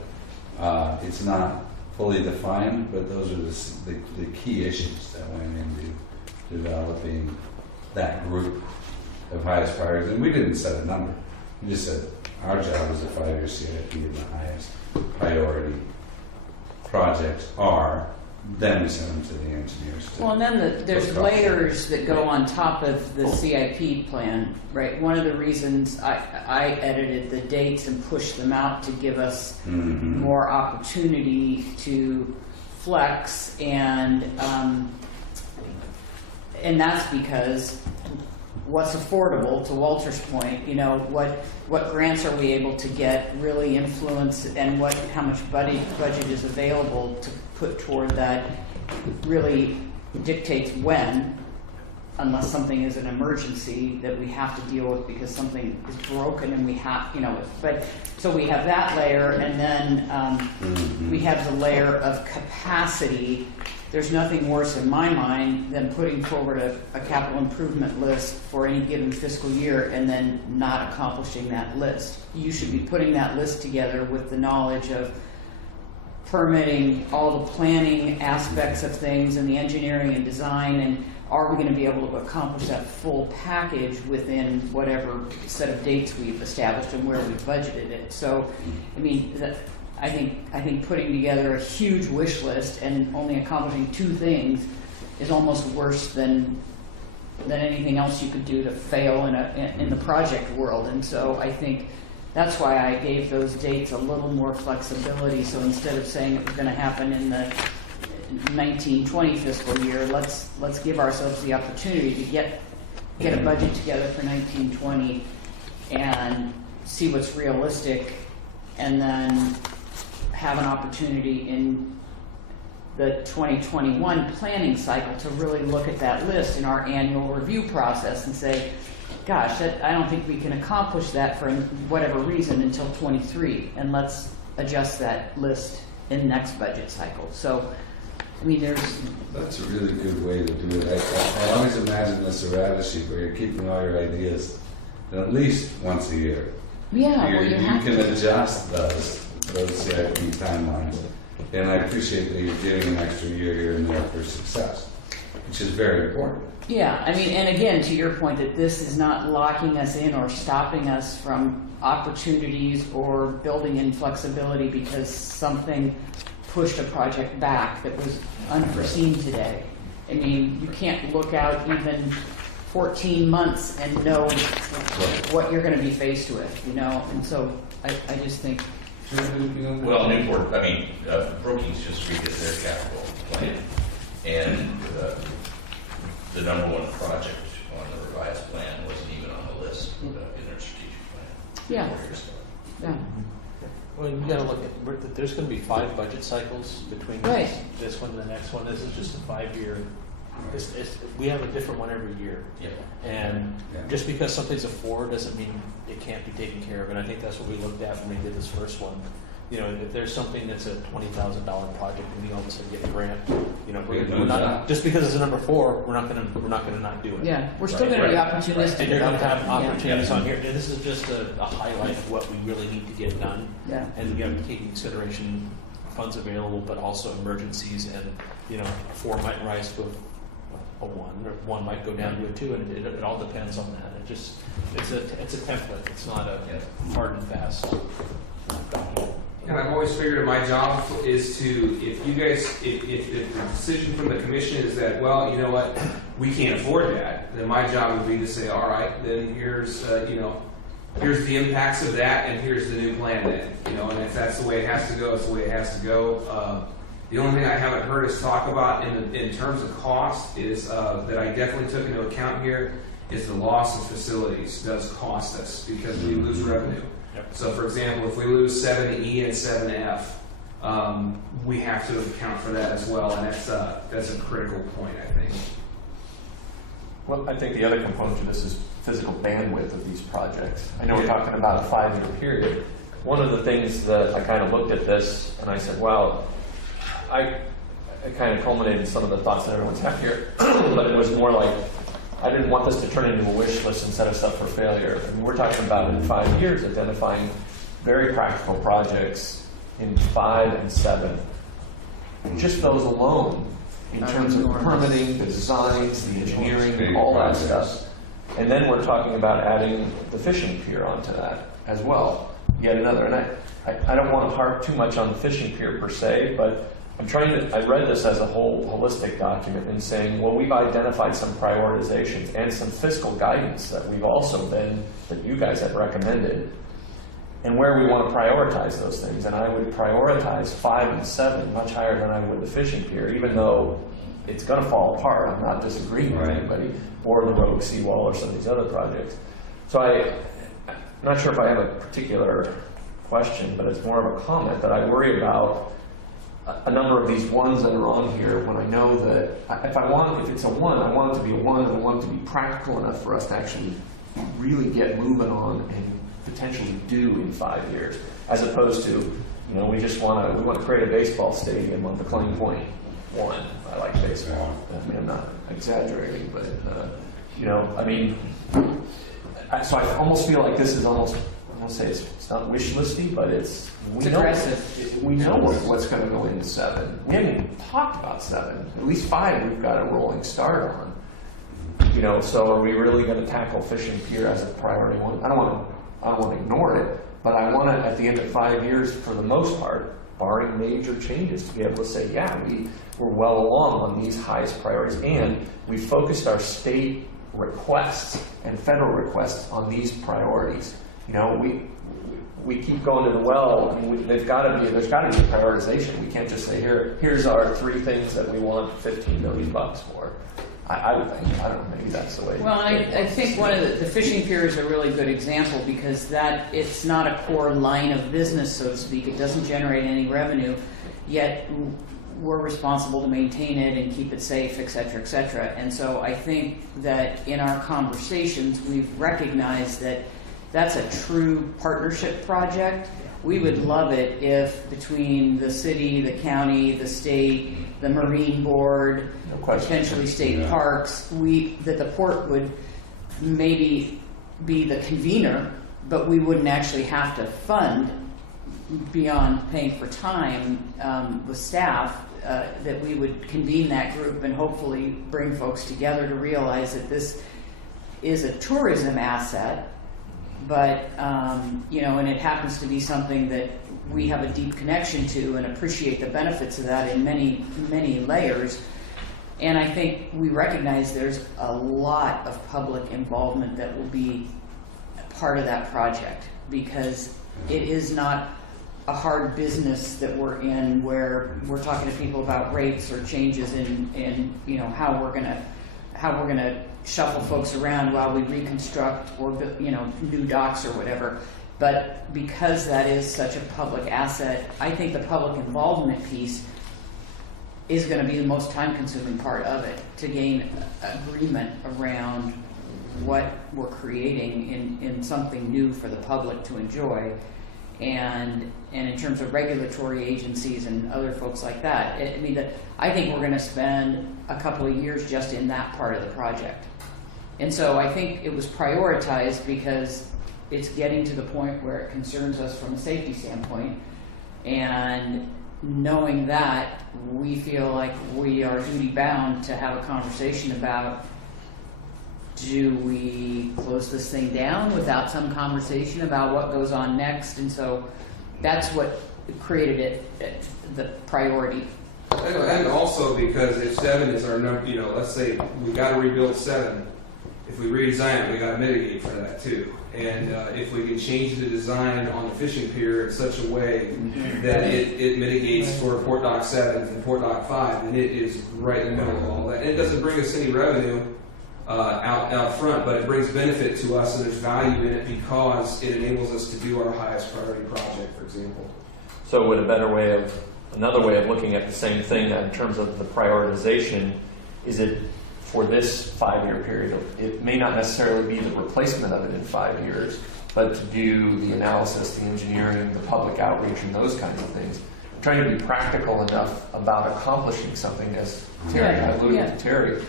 it's not fully defined, but those are the key issues that went into developing that group of highest priorities. And we didn't set a number. We just said our job is a 5-year CIP and the highest priority projects are. Then we send them to the engineers. Well, and then there's layers that go on top of the CIP plan, right? One of the reasons I edited the dates and pushed them out to give us more opportunity to flex, and that's because what's affordable, to Walter's point, what grants are we able to get really influence, and how much budget is available put toward that really dictates when, unless something is an emergency that we have to deal with because something is broken and we have, but, so we have that layer, and then we have the layer of capacity. There's nothing worse in my mind than putting forward a capital improvement list for any given fiscal year and then not accomplishing that list. You should be putting that list together with the knowledge of permitting, all the planning aspects of things and the engineering and design, and are we going to be able to accomplish that full package within whatever set of dates we've established and where we've budgeted it. So, I mean, I think putting together a huge wish list and only accomplishing 2 things is almost worse than anything else you could do to fail in the project world. And so I think that's why I gave those dates a little more flexibility. So instead of saying it was going to happen in the 1920 fiscal year, let's give ourselves the opportunity to get a budget together for 1920 and see what's realistic, and then have an opportunity in the 2021 planning cycle to really look at that list in our annual review process and say, gosh, I don't think we can accomplish that for whatever reason until 23, and let's adjust that list in next budget cycle. So, I mean, That's a really good way to do it. I always imagine this errata sheet where you're keeping all your ideas at least once a year. yeah, well, you have can to. adjust those CIP timelines. And I appreciate that you're giving an extra year here and there for success, which is very important. Yeah, I mean, and again, to your point, that this is not locking us in or stopping us from opportunities or building in flexibility because something pushed a project back that was unforeseen today. I mean, you can't look out even 14 months and know what you're going to be faced with, and so I just think. Well, Newport, Brookings just redid their capital plan, and the number 1 project on the revised plan wasn't even on the list in their strategic plan. Yeah. 4 years ago. Yeah. Well, you gotta look at, there's gonna be 5 budget cycles between Right. this one and the next one. This is just a 5-year. We have a different one every year. Yeah. And Yeah. just because something's a 4 doesn't mean it can't be taken care of. And I think that's what we looked at when we did this first one. If there's something that's a $20,000 project and we all of a sudden get a grant, we're not, just because it's a number 4, we're not gonna not do it. Yeah, we're still going to be opportunistic. And you're going to have about that. opportunities on here. And this is just a highlight of what we really need to get done. Yeah. And you have to take into consideration funds available, but also emergencies, and 4 might rise to a 1, or 1 might go down to a 2, and it all depends on that. It's a template. It's not a hard and fast document. And I've always figured my job is to, if the decision from the commission is that, well, you know what, we can't afford that, then my job would be to say, all right, then here's the impacts of that, and here's the new plan then, and if that's the way it has to go, it's the way it has to go. The only thing I haven't heard us talk about in terms of cost is, that I definitely took into account here, is the loss of facilities does cost us because we lose revenue. So, for example, if we lose 7E and 7F, we have to account for that as well, and that's a critical point, I think. Well, I think the other component to this is physical bandwidth of these projects. I know we're talking about a 5-year period. One of the things that I kind of looked at this and I said, well, I kind of culminated in some of the thoughts that everyone's had here, but it was more like, I didn't want this to turn into a wish list and set us up for failure. I mean, we're talking about in 5 years identifying very practical projects in 5 and 7. Just those alone, in terms of permitting, the designs, the engineering, all that stuff. And then we're talking about adding the fishing pier onto that as well. Yet another. And I don't want to harp too much on the fishing pier per se, but I read this as a whole holistic document and saying, well, we've identified some prioritizations and some fiscal guidance that you guys have recommended, and where we want to prioritize those things. And I would prioritize 5 and 7 much higher than I would the fishing pier, even though it's going to fall apart. I'm not disagreeing with anybody, or the rogue seawall or some of these other projects. So I'm not sure if I have a particular question, but it's more of a comment that I worry about a number of these ones that are on here, when I know that if it's a one, I want it to be a one, and I want it to be practical enough for us to actually really get moving on and potentially do in 5 years, as opposed to, we want to create a baseball stadium on McLean Point. One, I like baseball. I mean, I'm not exaggerating, but so I almost feel like this is almost, I won't say it's not wish listy, but it's aggressive. We know what's going to go into 7. We haven't even talked about 7. At least 5 we've got a rolling start on. So are we really going to tackle Fishing Pier as a priority one? I don't want to ignore it, but I want to, at the end of 5 years, for the most part, barring major changes, to be able to say, yeah, we're well along on these highest priorities, and we focused our state requests and federal requests on these priorities. We keep going to the well, and there's got to be a prioritization. We can't just say, here's our 3 things that we want $15 million for. I would think, I don't know, maybe that's the way. Well, I think one of the Fishing Pier is a really good example, because it's not a core line of business, so to speak. It doesn't generate any revenue, yet we're responsible to maintain it and keep it safe, et cetera, et cetera. And so I think that in our conversations, we've recognized that that's a true partnership project. We would love it if between the city, the county, the state, the Marine Board, potentially state parks, that the port would maybe be the convener, but we wouldn't actually have to fund beyond paying for time with staff, that we would convene that group and hopefully bring folks together to realize that this is a tourism asset, but and it happens to be something that we have a deep connection to and appreciate the benefits of that in many, many layers. And I think we recognize there's a lot of public involvement that will be part of that project, because it is not a hard business that we're in where we're talking to people about rates or changes in how we're gonna shuffle folks around while we reconstruct or new docks or whatever. But because that is such a public asset, I think the public involvement piece is going to be the most time-consuming part of it, to gain agreement around what we're creating in something new for the public to enjoy. And in terms of regulatory agencies and other folks like that, I think we're going to spend a couple of years just in that part of the project. And so I think it was prioritized because it's getting to the point where it concerns us from a safety standpoint. And knowing that, we feel like we are duty bound to have a conversation about, do we close this thing down without some conversation about what goes on next? And so that's what created it, the priority. And also because if 7 is our number, let's say we got to rebuild 7. If we redesign it, we got to mitigate for that too. And if we can change the design on the Fishing Pier in such a way that it mitigates for Port Dock 7 and Port Dock 5, then it is right in the middle of all that. And it doesn't bring us any revenue out front, but it brings benefit to us, and there's value in it because it enables us to do our highest priority project, for example. So would another way of looking at the same thing in terms of the prioritization, is it for this 5-year period? It may not necessarily be the replacement of it in 5 years, but to do the analysis, the engineering, the public outreach, and those kinds of things. I'm trying to be practical enough about accomplishing something, as Terry alluded to Terry.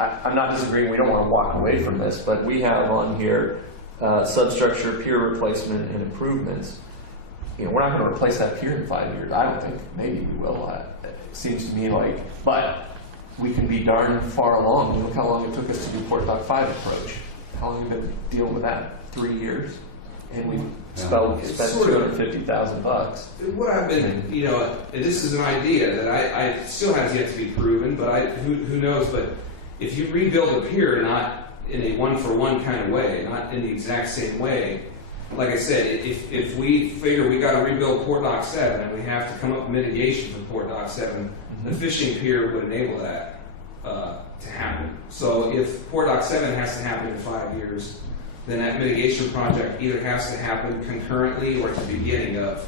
I'm not disagreeing, we don't want to walk away from this, but we have on here substructure, pier replacement, and improvements. We're not going to replace that pier in 5 years. I don't think. Maybe we will. It seems to me like, but we can be darn far along. Look how long it took us to do Port Dock 5 approach. How long have we been dealing with that? 3 years? And we spent $250,000. What I've been, and this is an idea that I still has yet to be proven, but who knows, but if you rebuild a pier not in a one-for-one kind of way, not in the exact same way, like I said, if we figure we got to rebuild Port Dock 7 and we have to come up with mitigation for Port Dock 7, the Fishing Pier would enable that to happen. So if Port Dock 7 has to happen in 5 years, then that mitigation project either has to happen concurrently or at the beginning of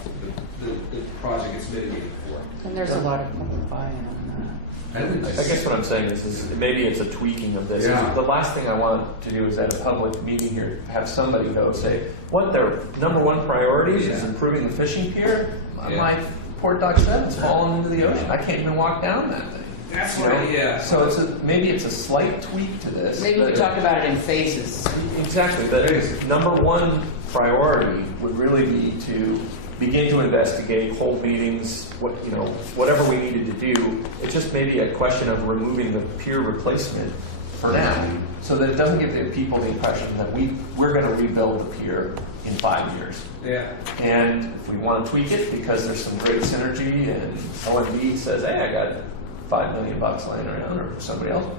the project it's mitigated for. And there's a lot of public buy-in on I think I guess what I'm saying is maybe it's a tweaking of this. Yeah. The last thing I want to do is at a public meeting here, have somebody go say, what their number one priority is Yeah. improving the fishing pier. Yeah. My Port Dock 7's fallen into the ocean. I can't even walk down that thing. That's You what, know? yeah. So maybe it's a slight tweak to this. Maybe we but- talk about it in phases. Exactly. The number one priority would really be to begin to investigate, hold meetings, whatever we needed to do. It's just maybe a question of removing the pier replacement for now, so that it doesn't give the people the impression that we're going to rebuild the pier in 5 years. Yeah. And if we want to tweak it because there's some great synergy and OMB says, hey, I got $5 million laying around, or somebody else,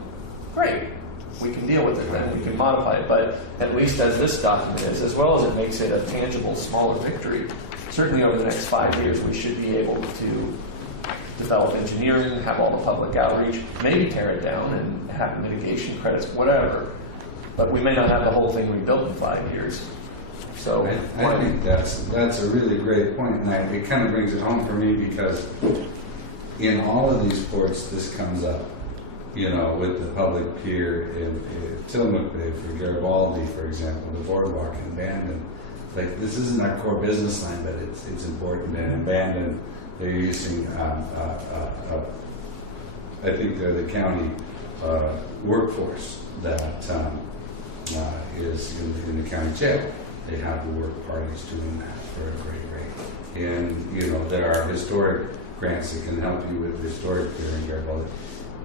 great. We can deal with it then, we can modify it, but at least as this document is, as well as it makes it a tangible, smaller victory, certainly over the next 5 years, we should be able to develop engineering, have all the public outreach, maybe tear it down and have mitigation credits, whatever. But we may not have the whole thing rebuilt in 5 years. So I think that's a really great point, and it kind of brings it home for me because in all of these ports, this comes up, with the public pier in Tillamook Bay for Garibaldi, for example, the boardwalk in Bandon. Like, this isn't our core business line, but it's important. And in Bandon, they're using, I think they're the county workforce that is in the county jail. They have the work parties doing that for a great rate. And, there are historic grants that can help you with historic pier in Garibaldi.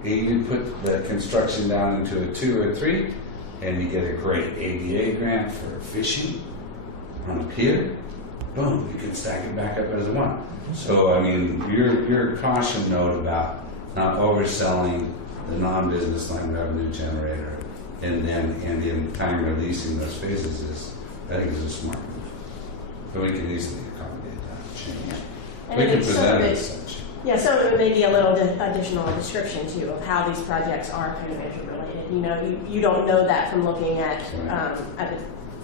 And you put the construction down into a 2 or 3, and you get a great ADA grant for fishing on a pier. Boom, you can stack it back up as a 1. So, I mean, your caution note about not overselling the non-business line revenue generator and in time releasing those phases I think is a smart move. But we can easily accommodate that change. And We can it's some present of it it- as such. Yeah, so it may be a little additional description too of how these projects are kind of interrelated. You don't know that from looking at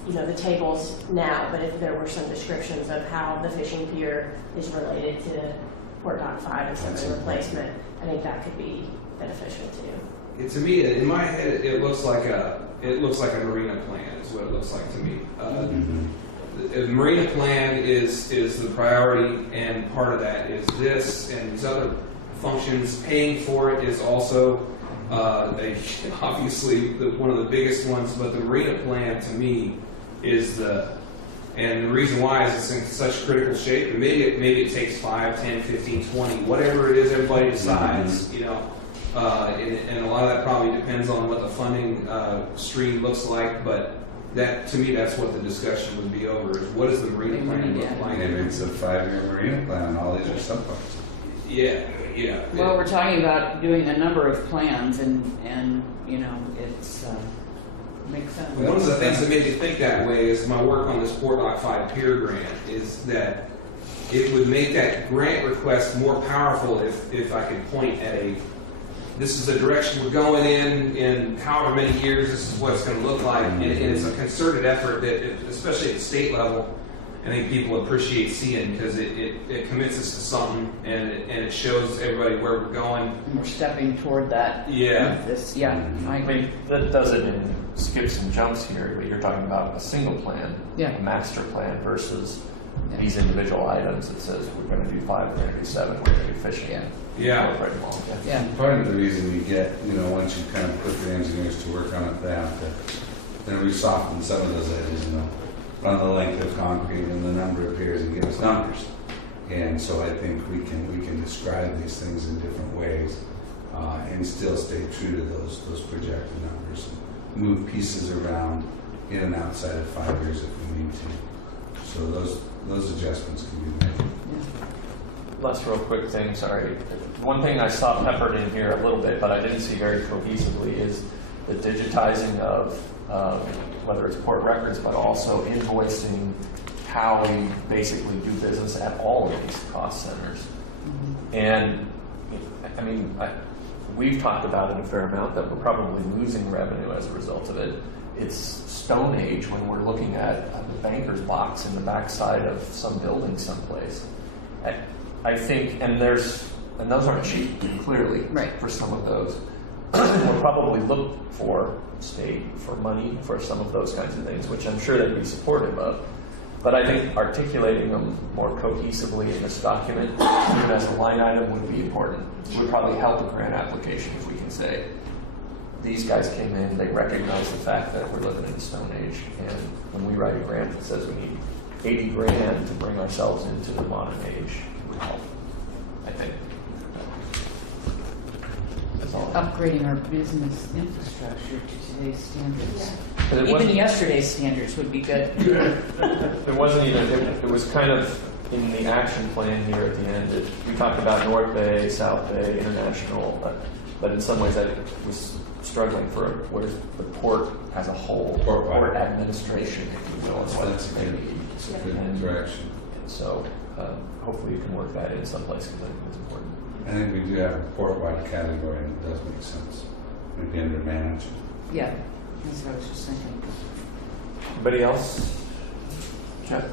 the tables now, but if there were some descriptions of how the fishing pier is related to Port Dock 5 and some of the replacement, I think that could be beneficial too. To me, in my head, it looks like a marina plan is what it looks like to me. The marina plan is the priority, and part of that is this and these other functions. Paying for it is also obviously one of the biggest ones, but the marina plan to me is and the reason why is it's in such critical shape. And maybe it takes 5, 10, 15, 20, whatever it is everybody decides, and a lot of that probably depends on what the funding stream looks like, but that, to me, that's what the discussion would be over, is what does the marina plan look like? And it's a 5-year marina plan, all these are subparts. Yeah. Well, we're talking about doing a number of plans and it's, makes sense. One of the things that made me think that way is my work on this Port Dock 5 pier grant is that it would make that grant request more powerful if I could point at this is the direction we're going in however many years, this is what it's going to look like. And it's a concerted effort that, especially at the state level, I think people appreciate seeing, because it commits us to something and it shows everybody where we're going. And we're stepping toward that. Yeah. I agree. That does it in skips and jumps here, but you're talking about a single plan, Yeah. a master plan versus Yeah. these individual items that says we're going to do 5, we're going to do 7, we're going to do fishing. Yeah. Right along. Yeah. Part of the reason you get, once you kind of put the engineers to work on it, they have to, then we soften some of those items, run the length of concrete and the number of piers and give us numbers. And so I think we can describe these things in different ways and still stay true to those projected numbers and move pieces around in and outside of 5 years if we need to. So those adjustments can be made. Last real quick thing, sorry. One thing I saw peppered in here a little bit, but I didn't see very cohesively, is the digitizing of whether it's port records, but also invoicing how we basically do business at all of these cost centers. And I mean, we've talked about it a fair amount, that we're probably losing revenue as a result of it. It's Stone Age when we're looking at the banker's box in the backside of some building someplace. I think, and those aren't cheap, clearly, Right. for some of those. We'll probably look for state for money for some of those kinds of things, which I'm sure they'd be supportive of. But I think articulating them more cohesively in this document, even as a line item, would be important. It would probably help a grant application if we can say, these guys came in, they recognize the fact that we're living in the Stone Age, and when we write a grant that says we need 80 grand to bring ourselves into the modern age, it would help, I think. That's all. Upgrading our business infrastructure to today's standards. But it Even wasn't- yesterday's standards would be good. There wasn't even, it was kind of in the action plan here at the end. We talked about North Bay, South Bay, International, but in some ways I was struggling for what is the port as a whole, port administration, if you will, and what it's maybe. It's a good direction. So hopefully you can work that in someplace because I think it's important. I think we do have a port-wide category, and it does make sense. Maybe under management. Yeah, that's what I was just thinking. Anybody else? Jeff?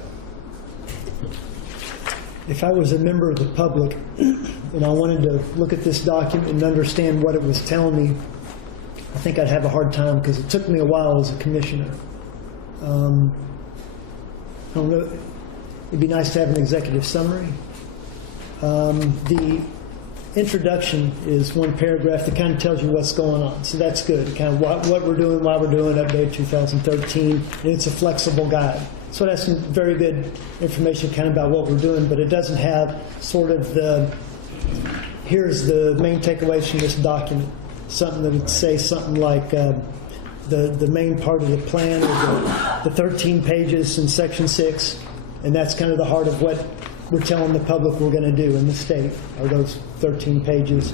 If I was a member of the public and I wanted to look at this document and understand what it was telling me, I think I'd have a hard time because it took me a while as a commissioner. I don't know. It'd be nice to have an executive summary. The introduction is one paragraph that kind of tells you what's going on. So that's good. Kind of what we're doing, why we're doing, update 2013. And it's a flexible guide. So that's some very good information kind of about what we're doing, but it doesn't have sort of here's the main takeaways from this document. Something that would say something like the main part of the plan or the 13 pages in section 6, and that's kind of the heart of what we're telling the public we're going to do in the state, are those 13 pages.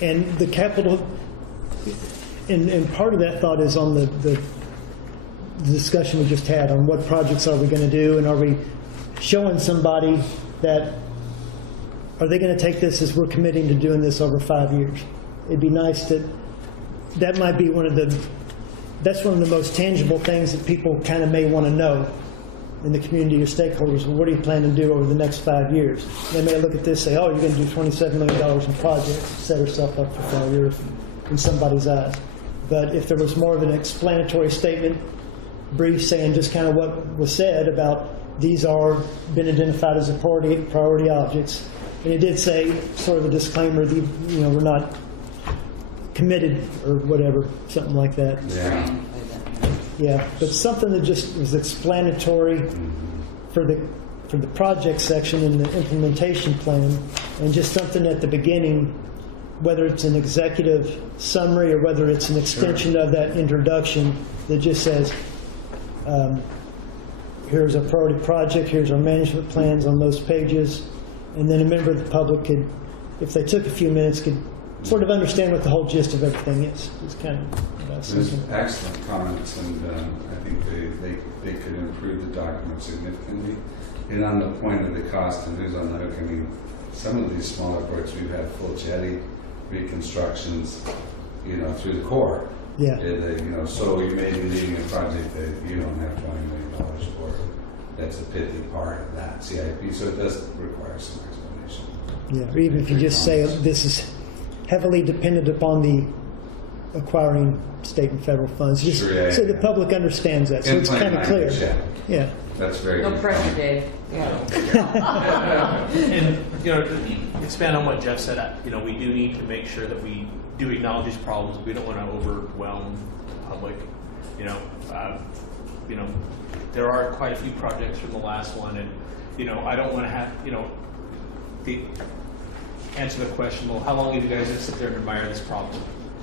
And the capital, and part of that thought is on the discussion we just had on what projects are we going to do, and are we showing somebody that, are they going to take this as we're committing to doing this over 5 years? It'd be nice that might be that's one of the most tangible things that people kind of may want to know in the community or stakeholders. Well, what are you planning to do over the next 5 years? They may look at this and say, oh, you're going to do $27 million in projects, set yourself up for failure in somebody's eyes. But if there was more of an explanatory statement, brief, saying just kind of what was said about these are been identified as priority objects, and it did say sort of a disclaimer, we're not committed or whatever, something like that. Yeah. Yeah, but something that just was explanatory for the project section in the implementation plan, and just something at the beginning, whether it's an executive summary or whether it's an extension of that introduction that just says, here's a priority project, here's our management plans on those pages, and then a member of the public could, if they took a few minutes, could sort of understand what the whole gist of everything is. It's kind of There's excellent comments, and I think they could improve the document significantly. And on the point of the cost and who's on the hook, I mean, some of these smaller ports, we've had full jetty reconstructions, through the Corps. Yeah. So you may be leading a project that you don't have $20 million for. That's a pithy part of that CIP, so it does require some explanation. Yeah, or even if you just say this is heavily dependent upon the acquiring state and federal funds, just Sure, yeah, so the yeah. public understands that, so it's kind of clear. Yeah. That's very No good. pressure, Dave. And, expand on what Jeff said, we do need to make sure that we do acknowledge these problems. We don't want to overwhelm the public. There are quite a few projects from the last one, and, I don't want to have, answer the question, well, how long are you guys going to sit there and admire this problem?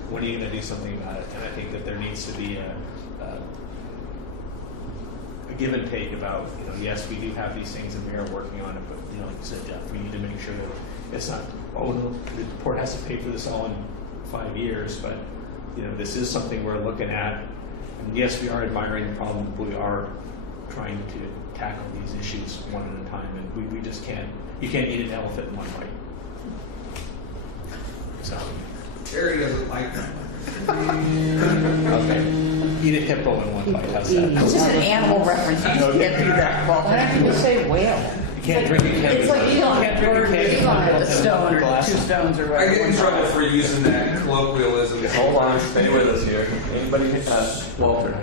When are you going to do something about it? And I think that there needs to be a give and take about, yes, we do have these things and we are working on it, but, like you said, Jeff, we need to make sure that it's not, oh, no, the port has to pay for this all in 5 years, but, this is something we're looking at. And yes, we are admiring the problem, but we are trying to tackle these issues one at a time, and we just can't, you can't eat an elephant in one bite. So, Terry doesn't like that. Eat a hippo in one bite, how's that? It's just an animal reference, you just can't do that. Why don't you say whale? You can't drink it. It's like Elon at the stone or Glass. 2 stones or I whatever. get in trouble for using that colloquialism. Hold on, stay with us here. Anybody, Walter?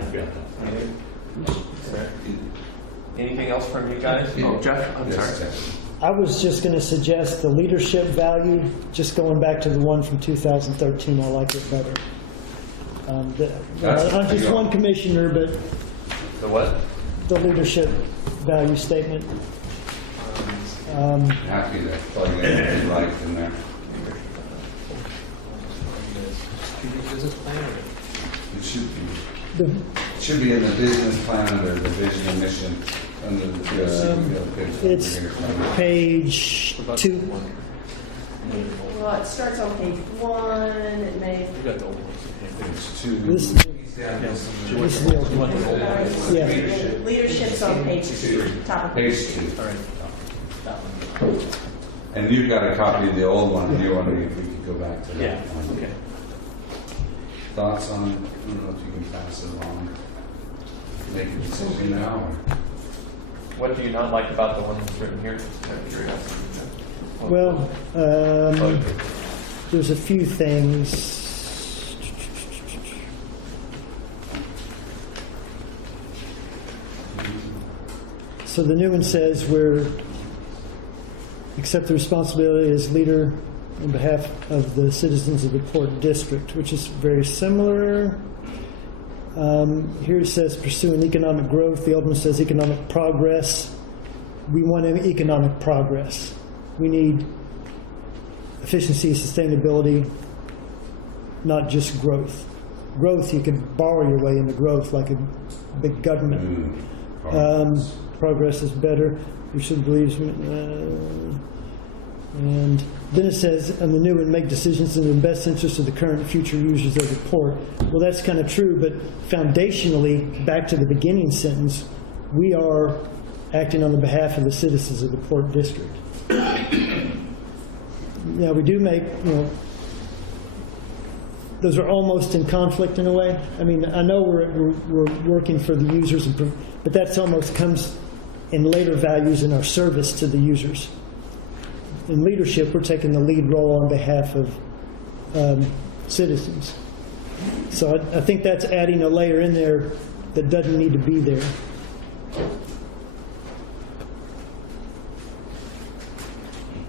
Anything else from you guys? Oh, Jeff, I'm Yes, sorry. I was just going to suggest the leadership value, just going back to the one from 2013, I like it better. That's Not just one commissioner, but The what? the leadership value statement. Happy to plug in what you like in there. Business plan or? It should be in the business plan under the vision and mission under the It's page 2. Well, it starts on page 1, it may, You got the old ones. This is the old one. Yeah. leadership's on page 2, top of page Page 2. All right. That one. And you've got a copy of the old one, and you're wondering if we could go back to that Yeah, one. okay. Thoughts on, I don't know if you can pass it along, make a decision now, or? What do you not like about the one that's written here? Just out of curiosity. Well, there's a few things. So the new one says we're accept the responsibility as leader on behalf of the citizens of the Port District, which is very similar. Here it says pursuing economic growth. The old one says economic progress. We want economic progress. We need efficiency, sustainability, not just growth. Growth, you can borrow your way into growth like a big government. Progress is better. We should believe. And then it says, on the new one, make decisions in the best interest of the current and future users of the port. Well, that's kind of true, but foundationally, back to the beginning sentence, we are acting on the behalf of the citizens of the Port District. Now, we do make, those are almost in conflict in a way. I mean, I know we're working for the users, but that's almost comes in later values in our service to the users. In leadership, we're taking the lead role on behalf of citizens. So I think that's adding a layer in there that doesn't need to be there.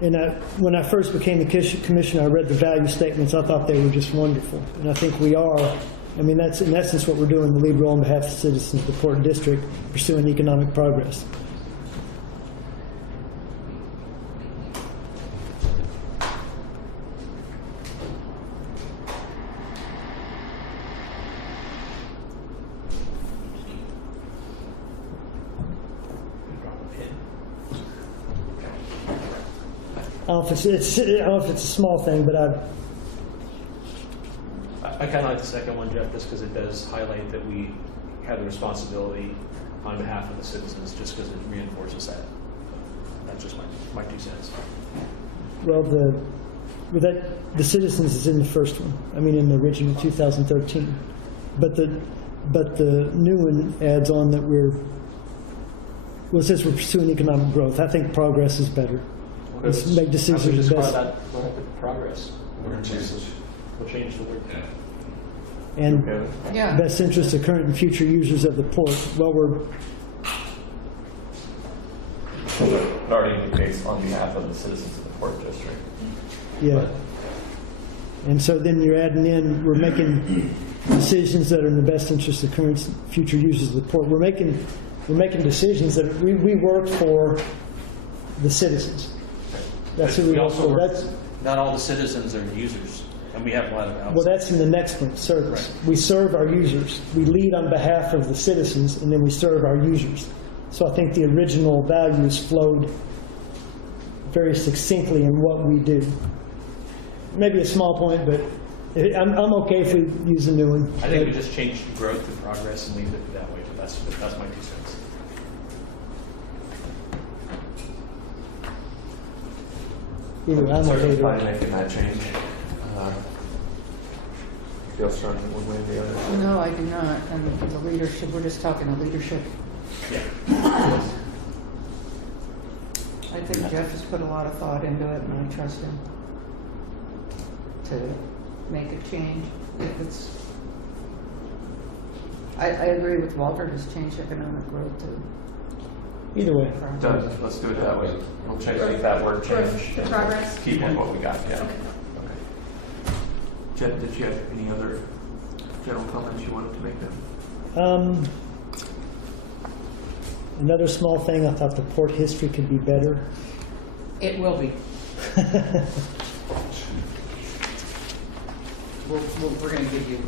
And when I first became the commissioner, I read the value statements. I thought they were just wonderful. And I think we are. I mean, that's in essence what we're doing, the lead role on behalf of the citizens of the Port District, pursuing economic progress. I don't know if it's a small thing, but I kind of like the second one, Jeff, just because it does highlight that we have the responsibility on behalf of the citizens, just because it reinforces that. That's just my 2 cents. well, the citizens is in the first one. I mean, in the original 2013, but the new one adds on that it says we're pursuing economic growth. I think progress is better. Let's make decisions. I would just call best. that progress. We'll change the word. And Yeah. best interest of current and future users of the port. Well, It already indicates on behalf of the citizens of the Port District. yeah. And so then you're adding in, we're making decisions that are in the best interest of current and future users of the port. We're making decisions that we work for the citizens. That's who we We work also for. work- That's, Not all the citizens are users, and we have a lot of outside. well, that's in the next one, service. Right. We serve our users. We lead on behalf of the citizens, and then we serve our users. So I think the original values flowed very succinctly in what we do. Maybe a small point, but I'm okay if we use the new one. I think we just change growth to progress and leave it that way, but that's my 2 cents. Either I'm okay Certainly with fine it. making that change. feel strongly one way or the other. No, I do not. And the leadership, we're just talking the leadership. Yeah. I think Jeff has put a lot of thought into it, and I trust him to make a change if it's. I agree with Walter, just change economic growth to. Either way. Done, let's do it that way. We'll change, make that word change. The progress? Keep on what we got, yeah. Okay. Okay. Jen, did you have any other general comments you wanted to make then? Another small thing, I thought the port history could be better. It will be. We're going to give you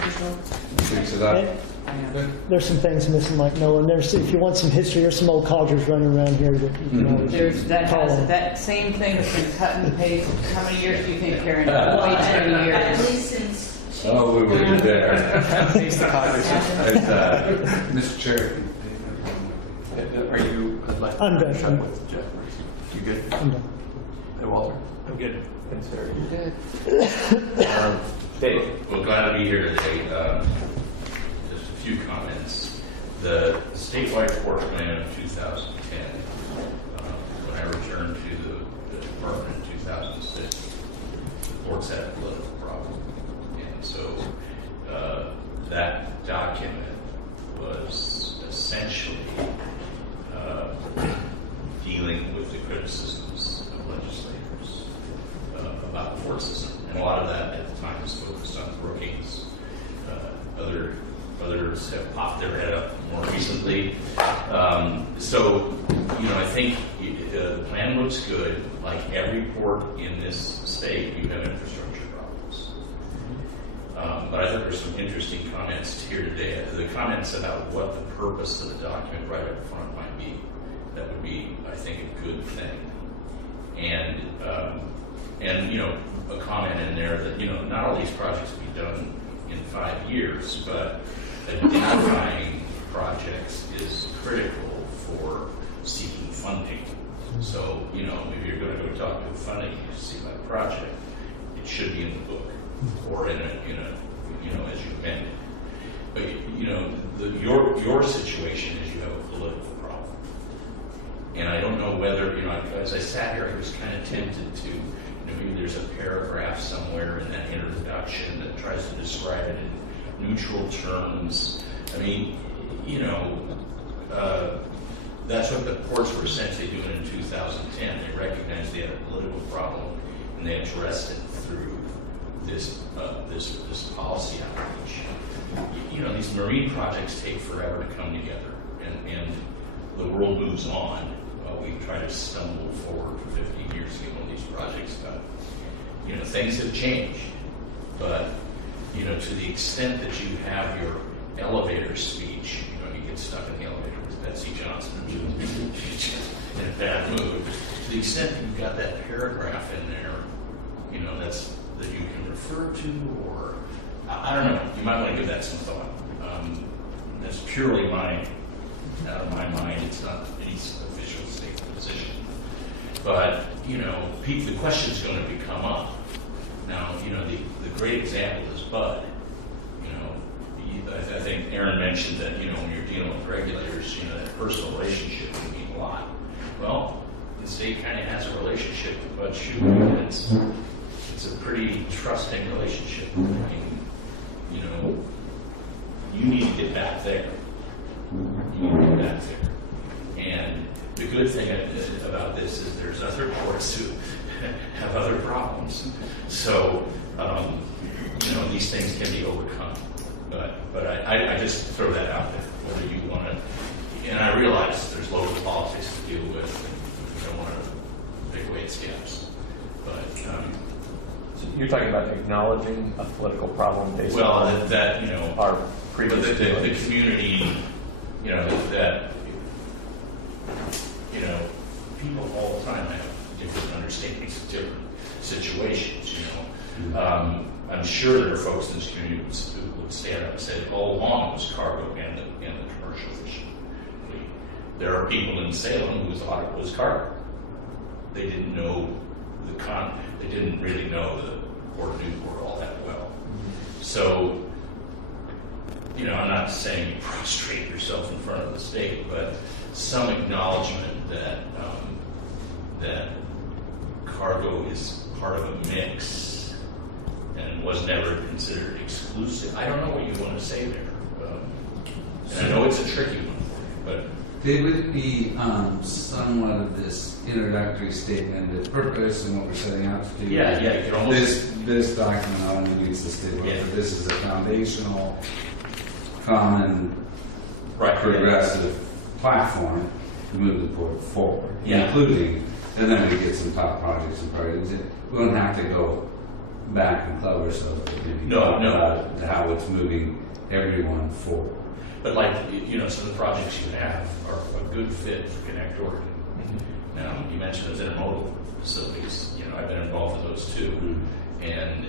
additional. Thanks for that. And I know. there's some things missing, like Noah, and there's, if you want some history, there's some old codgers running around here that you can always There's that call has them. that same thing that's been cut and paste. How many years do you think, Karen? Way too many At years. least since she. Oh, we were there. Taste the conversation. Mr. Chair. Are you, I'd like I'm done. to finish up with Jeff first. You good? I'm done. Hey, Walter? I'm good. Thanks, Harry. Good. Dave? Well, glad to be here today. Just a few comments. The statewide port plan of 2010, when I returned to the department in 2006, the ports had a political problem. And so that document was essentially dealing with the criticisms of legislators about the port system. And a lot of that at the time was focused on Brookings. Others have popped their head up more recently. So, I think the plan looks good. Like every port in this state, you have infrastructure problems. But I think there's some interesting comments here today. The comments about what the purpose of the document right up front might be. That would be, I think, a good thing. And a comment in there that, not all these projects will be done in 5 years, but identifying projects is critical for seeking funding. So, if you're going to go talk to a funding agency about a project, it should be in the book or in a as you amend it. But, your situation is you have a political problem. And I don't know whether, as I sat here, I was kind of tempted to, maybe there's a paragraph somewhere in that introduction that tries to describe it in neutral terms. I mean, that's what the ports were essentially doing in 2010. They recognized they had a political problem, and they addressed it through this policy outreach. These marine projects take forever to come together, and the world moves on. We try to stumble forward for 15 years to get one of these projects done. Things have changed, but to the extent that you have your elevator speech, you get stuck in the elevator with Betsy Johnson in a bad mood. To the extent that you've got that paragraph in there, that you can refer to, or I don't know. You might want to give that some thought. That's purely out of my mind. It's not any official state position. But, the question's going to come up. Now, the great example is Bud. I think Aaron mentioned that, when you're dealing with regulators, that personal relationship can mean a lot. Well, the state kind of has a relationship with Bud Shoe, and it's a pretty trusting relationship. I mean, you need to get back there. You need to get back there. And the good thing about this is there's other ports who have other problems. So, these things can be overcome. But I just throw that out there, whether you want to, and I realize there's local politics to deal with, and we don't want to pick away at scabs. But, So you're talking about acknowledging a political problem based well, on that our but previous the dealings. community, that people all the time have different understandings of different situations. I'm sure there are folks in this community who would stand up and say all along it was cargo and the commercial fishing. There are people in Salem who thought it was cargo. They didn't know they didn't really know the Port of Newport all that well. So, you know, I'm not saying you prostrate yourself in front of the state, but some acknowledgement that that cargo is part of a mix and was never considered exclusive. I don't know what you want to say there. And I know it's a tricky one, but Dave, would it be somewhat of this introductory statement, the purpose and what we're setting out to do? yeah, you can almost This document not only meets the state law, Yeah. but this is a foundational, common, progressive platform to move the board forward, Yeah. including, and then we get some top projects and priorities. We don't have to go back and club ourselves, but maybe No, talk no. about how it's moving everyone forward. But like, you know, some of the projects you have are a good fit for Connect Oregon. Now, you mentioned those intermodal facilities. You know, I've been involved with those too. And,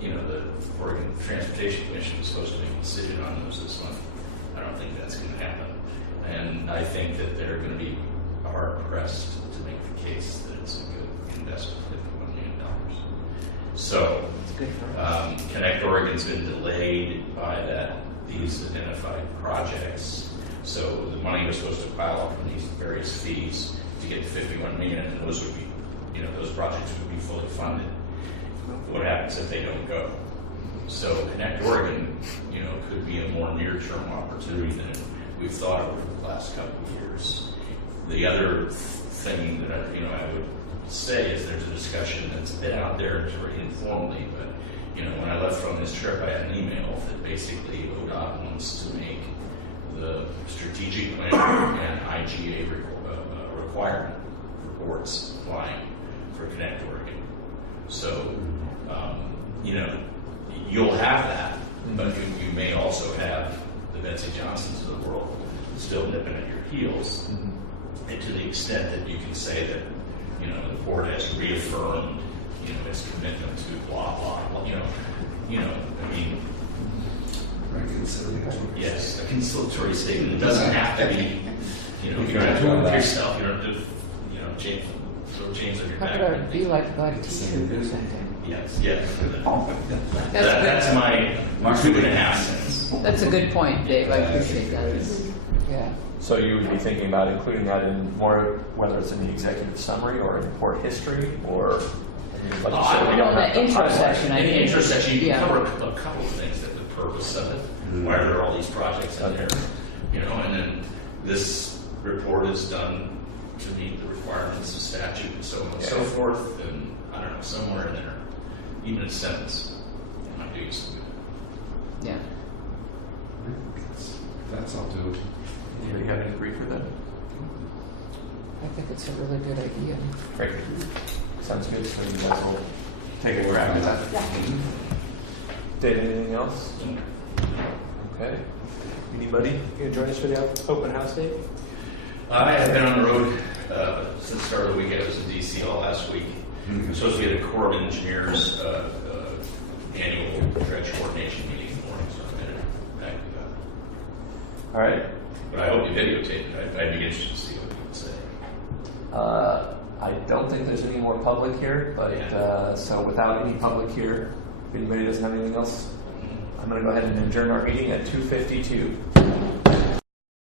you know, the Oregon Transportation Commission is supposed to make a decision on those this month. I don't think that's going to happen. And I think that they're going to be hard pressed to make the case that it's a good investment, $51 million. So, It's good for us. Connect Oregon's been delayed by these identified projects. So the money was supposed to pile up from these various fees to get to 51 million, and those would be, you know, those projects would be fully funded. What happens if they don't go? So Connect Oregon, you know, could be a more near-term opportunity than we've thought over the last couple of years. The other thing that I would say is there's a discussion that's been out there sort of informally, but you know, when I left from this trip, I had an email that basically ODOT wants to make the strategic plan and IGA requirement reports flying for Connect Oregon. So, you know, you'll have that, but you may also have the Betsy Johnsons of the world still nipping at your heels. And to the extent that you can say that, you know, the board has reaffirmed, you know, its commitment to blah, blah, blah, you know, I mean, Reconciliation. yes, a conciliatory statement. It doesn't have to be, you know, you're not doing it yourself. You don't have to, you know, throw James on your How back. could it be like a black t-shirt or something? Yes, yes. That's That's my 2.5 cents. That's a good point, Dave. I appreciate that. Yeah. So you would be thinking about including that in more, whether it's in the executive summary or in report history, or, I mean, like you said, we don't have The to intro highlight. section, I In the think. intro section, you can Yeah. cover a couple of things, that the purpose of it, why are there all these projects in there, you know, and then this report is done to meet the requirements of statute and so on and so forth, and I don't know, somewhere in there, even a sentence, might do you some good. Yeah. That's all to it. Anybody have any brief with that? I think it's a really good idea. Great. Sounds good. So you guys will take a crack at that. Dave, anything else? Okay. Anybody? You gonna join us for the open house, Dave? I have been on the road since the start of the week. I was in D.C. all last week. I'm supposed to be at a Corps of Engineers annual dredge coordination meeting in the morning, so I'm headed back to that. All right. But I hope you videotape it. I'd be interested to see what you would say. I don't think there's any more public here, but so without any public here, if anybody doesn't have anything else, I'm going to go ahead and adjourn our meeting at 2:52.